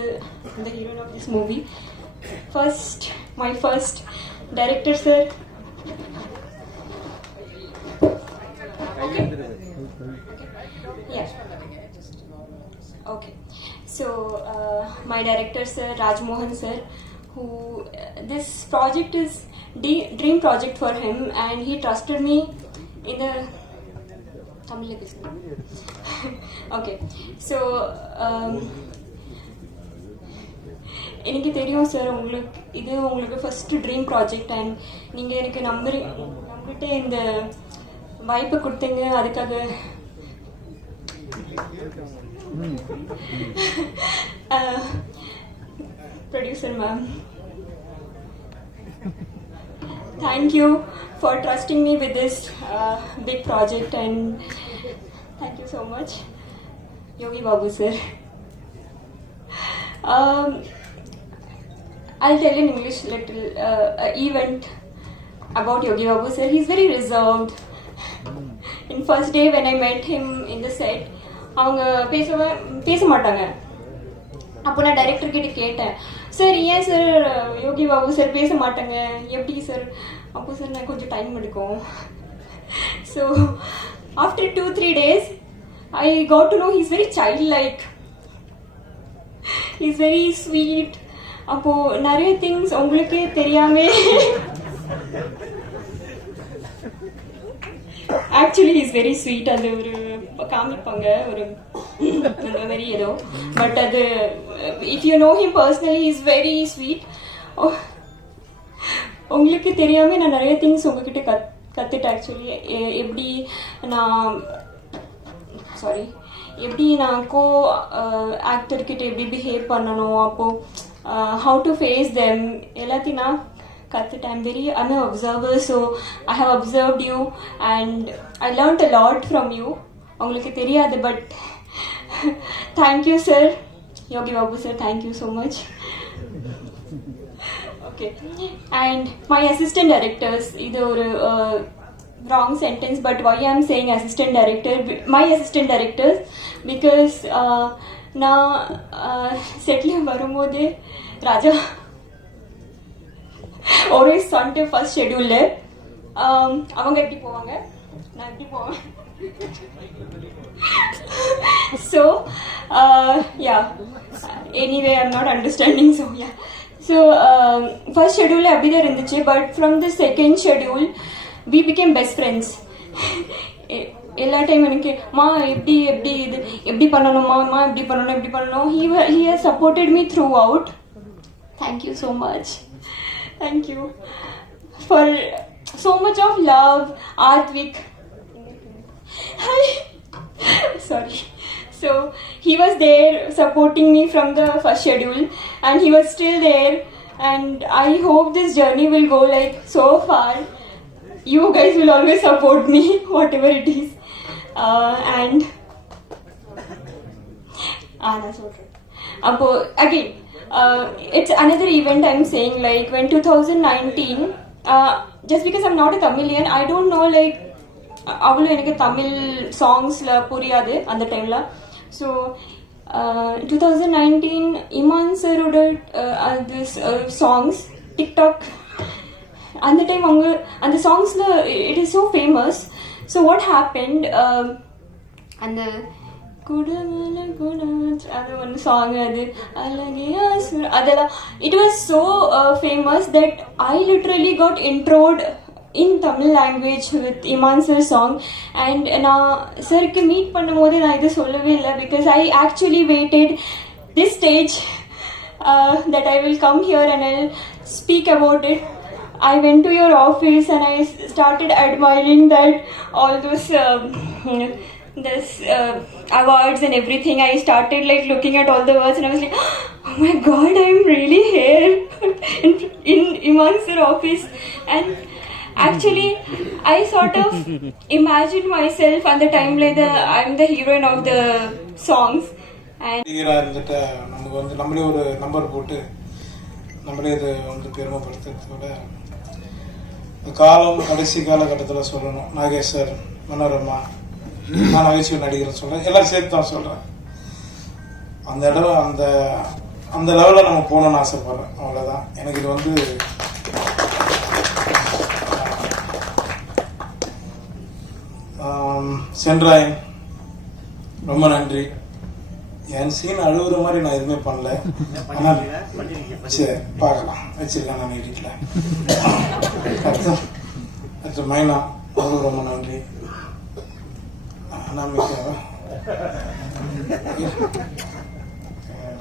the hero of this movie. My first director sir. Okay. Yeah. Okay. So, my director sir, Rajmohan sir, who this project is dream project for him and he trusted me in the Tamil okay. So எனக்கு தெரியும் sir உங்களுக்கு first dream project and நீங்கள் எனக்கு நம்பிட்டு இந்த வாய்ப்பை கொடுத்தீங்க. அதுக்காக producer ma'am, thank you for trusting me with this big project and thank you so much. Yogi Babu sir, I'll tell in English little event about Yogi Babu sir. He's very reserved. In first day when I met him in the set, அவங்க பேச மாட்டாங்க. அப்போ நான் director கிட்ட கேட்டேன், sir ஏன் sir Yogi Babu sir பேச மாட்டாங்க, எப்படி சார்? அப்போ சார் நான் கொஞ்சம் டைம் எடுக்கும். So after 2-3 days I got to know he's very childlike, he's very sweet. அப்போ நிறைய திங்ஸ் உங்களுக்கே தெரியாம ஆக்சுவலி இஸ் வெரி ஸ்வீட். அது ஒரு காமிப்பாங்க ஒரு வெரி ஏதோ, பட் அது if you know him personally is very sweet. உங்களுக்கு தெரியாமல் நான் நிறைய திங்ஸ் உங்ககிட்ட கற்றுட்டேன். ஆக்சுவலி எப்படி நான் கோ ஆக்டர்கிட்ட எப்படி பிஹேவ் பண்ணணும், அப்போது ஹவு டு ஃபேஸ் தெம் எல்லாத்தையும் நான் கற்றுட்டேன். I'm an observer, so I have observed you and I learned a lot from you. உங்களுக்கு தெரியாது, but thank you sir, Yogi Babu sir, thank you so much. Okay, and my assistant directors, இது ஒரு wrong sentence, but why I'm saying assistant director, my assistant directors, because நான் settle வரும்போது ராஜா ஒரே Sunday first ஷெடியூல்ல அவங்க எப்படி போவாங்க, நான் எப்படி போவேன். So anyway I'm not understanding. So first ஷெடியூல்ல அப்படிதான் இருந்துச்சு, but from the second schedule we became best friends. எல்லா டைம் எனக்கு மா எப்படி இது எப்படி பண்ணணுமா, எப்படி பண்ணணும். He has supported me throughout. Thank you so much. Thank you for so much of love, Advik. Hi. Sorry. So he was there supporting me from the first schedule, and he was still there. And I hope this journey will go like so far. You guys will always support me, whatever it is. And that's okay. Again. It's another event I'm saying, like when 2019, just because I'm not a Tamilian, I don't know like avlo enakku Tamil songs la puriyadu and the time la. So 2019 Iman sir this songs TikTok and the time and the songs la it is so famous. So what happened, and the அது ஒன்று song அது அதெல்லாம் it was so famous that I literally got introed in Tamil language with Iman sir song. And நான் சருக்கு meet பண்ணும் போது நான் இது சொல்லவே இல்லை, because I actually waited this stage that I will come here and I'll speak about it. I went to your office and I started admiring that all those this awards and everything. I started like looking at all the awards and I was like, oh my god, I'm really here in Iman sir office. And actually I sort of imagined myself at the time like I'm the heroine of the songs. And நமக்கு வந்து நம்மளே ஒரு number போட்டு நம்மளே இதை வந்து பெருமைப்படுத்துறதோட காலம் கடைசி காலகட்டத்தில் சொல்லணும். நாகேஷ் சார், மனோரமா, நான் நகைச்சுவை நடிகர் சொல்றேன், எல்லாம் சேர்த்து தான் சொல்றேன். அந்த இடம் அந்த லெவலில் நம்ம போகணும்னு ஆசைப்படுறேன். அவ்வளோதான். எனக்கு இது வந்து சென்றாயன் ரொம்ப நன்றி. என் சீன் அழுகுற மாதிரி நான் எதுவுமே பண்ணல, ஆனால் சரி பார்க்கலாம் வச்சிருக்கேன் நான் வீட்டில். அடுத்து மைனா, அவளும் ரொம்ப நன்றி.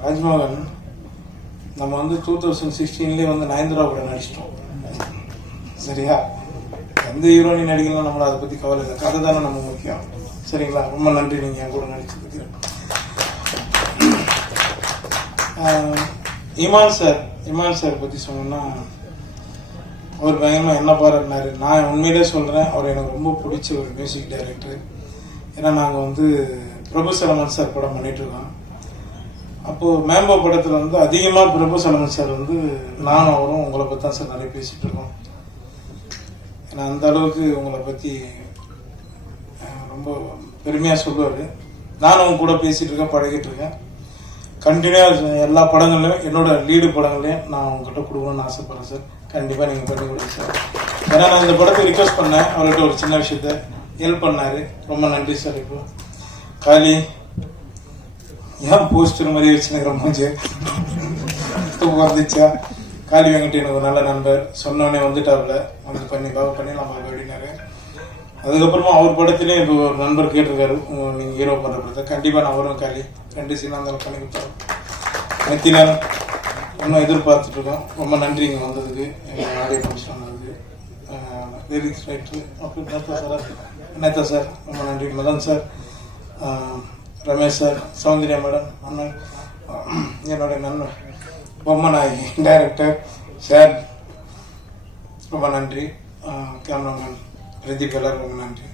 ராஜ்மோகன், நம்ம வந்து 2016 வந்து நயன்தாரா கூட நடிச்சிட்டோம். சரியா, எந்த ஹீரோனி நடிக்கலாம், நம்மள அதை பத்தி கவலை இல்லை, கதை தானே நம்ம முக்கியம். சரிங்களா, ரொம்ப நன்றி நீங்க என் கூட நடிச்சதுக்கு. இமான் சார் பத்தி சொன்னா, அவர் பயங்கரமா என்ன பாராட்டினாரு. நான் உண்மையிலே சொல்றேன், அவர் எனக்கு ரொம்ப பிடிச்ச ஒரு மியூசிக் டைரக்டர். ஏன்னா நாங்கள் வந்து பிரபு சலமன் சார் படம் பண்ணிட்டு இருக்கோம். அப்போது மேம்போ படத்தில் வந்து அதிகமாக பிரபு சலமன் சார் வந்து நானும் அவரும் உங்களை பற்றி தான் சார் நிறைய பேசிகிட்டு இருக்கோம். ஏன்னா அந்த அளவுக்கு உங்களை பற்றி ரொம்ப பெருமையாக சொல்லுவார். நானும் அவங்க கூட பேசிகிட்டு இருக்கேன், பழகிட்டு இருக்கேன். கண்டினியூவாக எல்லா படங்கள்லையும் என்னோட லீடு படங்கள்லையும் நான் உங்ககிட்ட கொடுக்கணும்னு ஆசைப்படுறேன் சார். கண்டிப்பாக நீங்கள் பண்ணி கொடுங்க சார். ஏன்னா நான் இந்த படத்தை ரிக்வெஸ்ட் பண்ணேன், அவர்கிட்ட ஒரு சின்ன விஷயத்த ஹெல்ப் பண்ணாரு. ரொம்ப நன்றி சார். இப்போ காலி ஏன் போஸ்டர் மாதிரி வச்சுருக்கிற மூஞ்சி வந்துச்சா? காலி வெங்கட் எனக்கு ஒரு நல்ல நண்பர், சொன்னோடனே வந்துட்டாப்புல, வந்து பண்ணி நம்ம அப்படின்னாரு. அதுக்கப்புறமா அவர் படத்திலே இப்போ ஒரு நண்பர் கேட்டிருக்காரு, நீங்கள் ஹீரோ பண்ணுற படத்தை கண்டிப்பாக நான் வரும் காலி 2 சீனாக இருந்தாலும் பண்ணி கொடுத்தாரு. நெத்திலான் இன்னும் எதிர்பார்த்துட்டு இருக்கோம். ரொம்ப நன்றி இங்கே வந்ததுக்கு, எங்கள் ஆடியோ ஃபங்க்ஷன் வந்ததுக்கு. லிரிக்ஸ் ரைட்ரு அப்படி நேதா சார் ரொம்ப நன்றி. Madhan sir, Ramesh sir, Soundarya madam, அண்ணன், என்னுடைய நண்பர் பொம்மநாயகி டைரக்டர் சார் ரொம்ப நன்றி. கேமராமேன் பிரதீப் எல்லாரும் ரொம்ப நன்றி.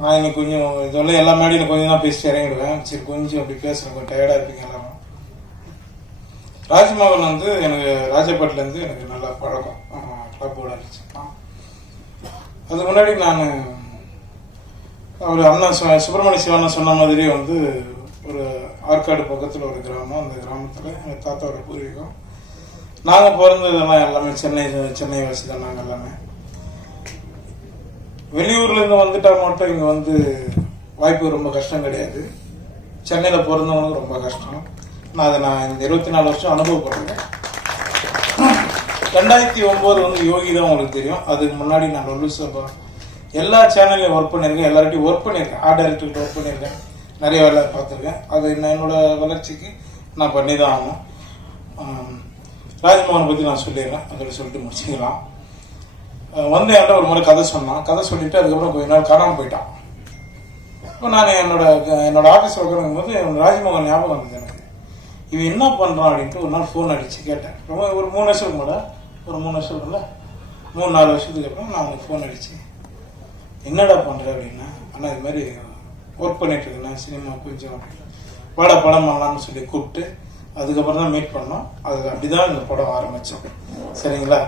நான் இன்னைக்கு கொஞ்சம் இதெல்லாம் எல்லா மேடையில் கொஞ்சம் தான் பேசி இறங்கிடுவேன். சரி கொஞ்சம் அப்படி பேசுகிறேன், கொஞ்சம் டயர்டாக இருப்பீங்க எல்லாரும். ராஜ்மோகன் வந்து எனக்கு ராஜபாட்டிலேருந்து எனக்கு நல்லா பழக்கம், கிளப்போட இருந்துச்சு. அதுக்கு முன்னாடி நான் அவர் அண்ணன் சுப்பிரமணிய சிவண்ணன் சொன்ன மாதிரி வந்து ஒரு ஆற்காடு பக்கத்தில் ஒரு கிராமம், அந்த கிராமத்தில் எங்கள் தாத்தாவோட பூர்வீகம். நாங்கள் பிறந்ததெல்லாம் எல்லாமே சென்னை வாசி தான். நாங்கள் எல்லாமே வெளியூர்லேருந்து வந்துட்டா மட்டும் இங்கே வந்து வாய்ப்பு ரொம்ப கஷ்டம் கிடையாது. சென்னையில் பிறந்தவங்களுக்கு ரொம்ப கஷ்டம். நான் இந்த 24 வருஷம் அனுபவப்படுறேன். 2009 வந்து யோகி தான் உங்களுக்கு தெரியும். அதுக்கு முன்னாடி நான் லொல்லு சபா எல்லா சேனல்லையும் ஒர்க் பண்ணியிருக்கேன், எல்லார்ட்டையும் ஒர்க் பண்ணியிருக்கேன், ஆர்ட் டைரக்டர்கிட்ட ஒர்க் பண்ணியிருக்கேன், நிறைய வேலை பார்த்துருக்கேன். அது என்னோட வளர்ச்சிக்கு நான் பண்ணி தான் ஆகணும். ராஜ்மோகனை பற்றி நான் சொல்லிடுறேன், அதோட சொல்லிட்டு முடிச்சுக்கலாம். வந்து என்கிட்ட ஒரு முறை கதை சொன்னான். கதை சொல்லிட்டு அதுக்கப்புறம் கொஞ்ச நாள் காணாமல் போயிட்டான். இப்போ நான் என்னோட ஆஃபீஸில் உட்காந்துக்கும் போது ராஜ்மோகன் ஞாபகம் வந்தது எனக்கு. இவன் என்ன பண்ணுறான் அப்படின்ட்டு ஒரு நாள் ஃபோன் அடித்து கேட்டேன். ரொம்ப ஒரு 3 வருஷத்துக்கு மேலே, ஒரு 3 வருஷம் இல்லை 3-4 வருஷத்துக்கு அப்புறம் நான் அவனுக்கு ஃபோன் அடித்து என்னடா பண்ணுற அப்படின்னா, ஆனால் இது மாதிரி ஒர்க் பண்ணிட்டு இருக்கேன் சினிமா கொஞ்சம் படம் பண்ணலாம்னு சொல்லி கூப்பிட்டு அதுக்கப்புறம் தான் மீட் பண்ணோம். அது அப்படிதான் இந்த படம் ஆரம்பித்தோம். சரிங்களா?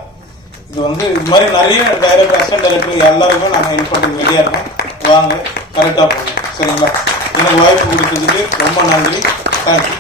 இது வந்து இது மாதிரி நிறைய டைரக்டர், அசிஸ்டன்ட் டைரக்டர் எல்லாருமே நாங்கள் ஹெல்ப் பண்ணுறது ரெடியாக இருக்கோம். வாங்க, கரெக்டாக போகணும். சரிங்களா? எனக்கு வாய்ப்பு கொடுத்ததுக்கு ரொம்ப நன்றி. தேங்க்யூ.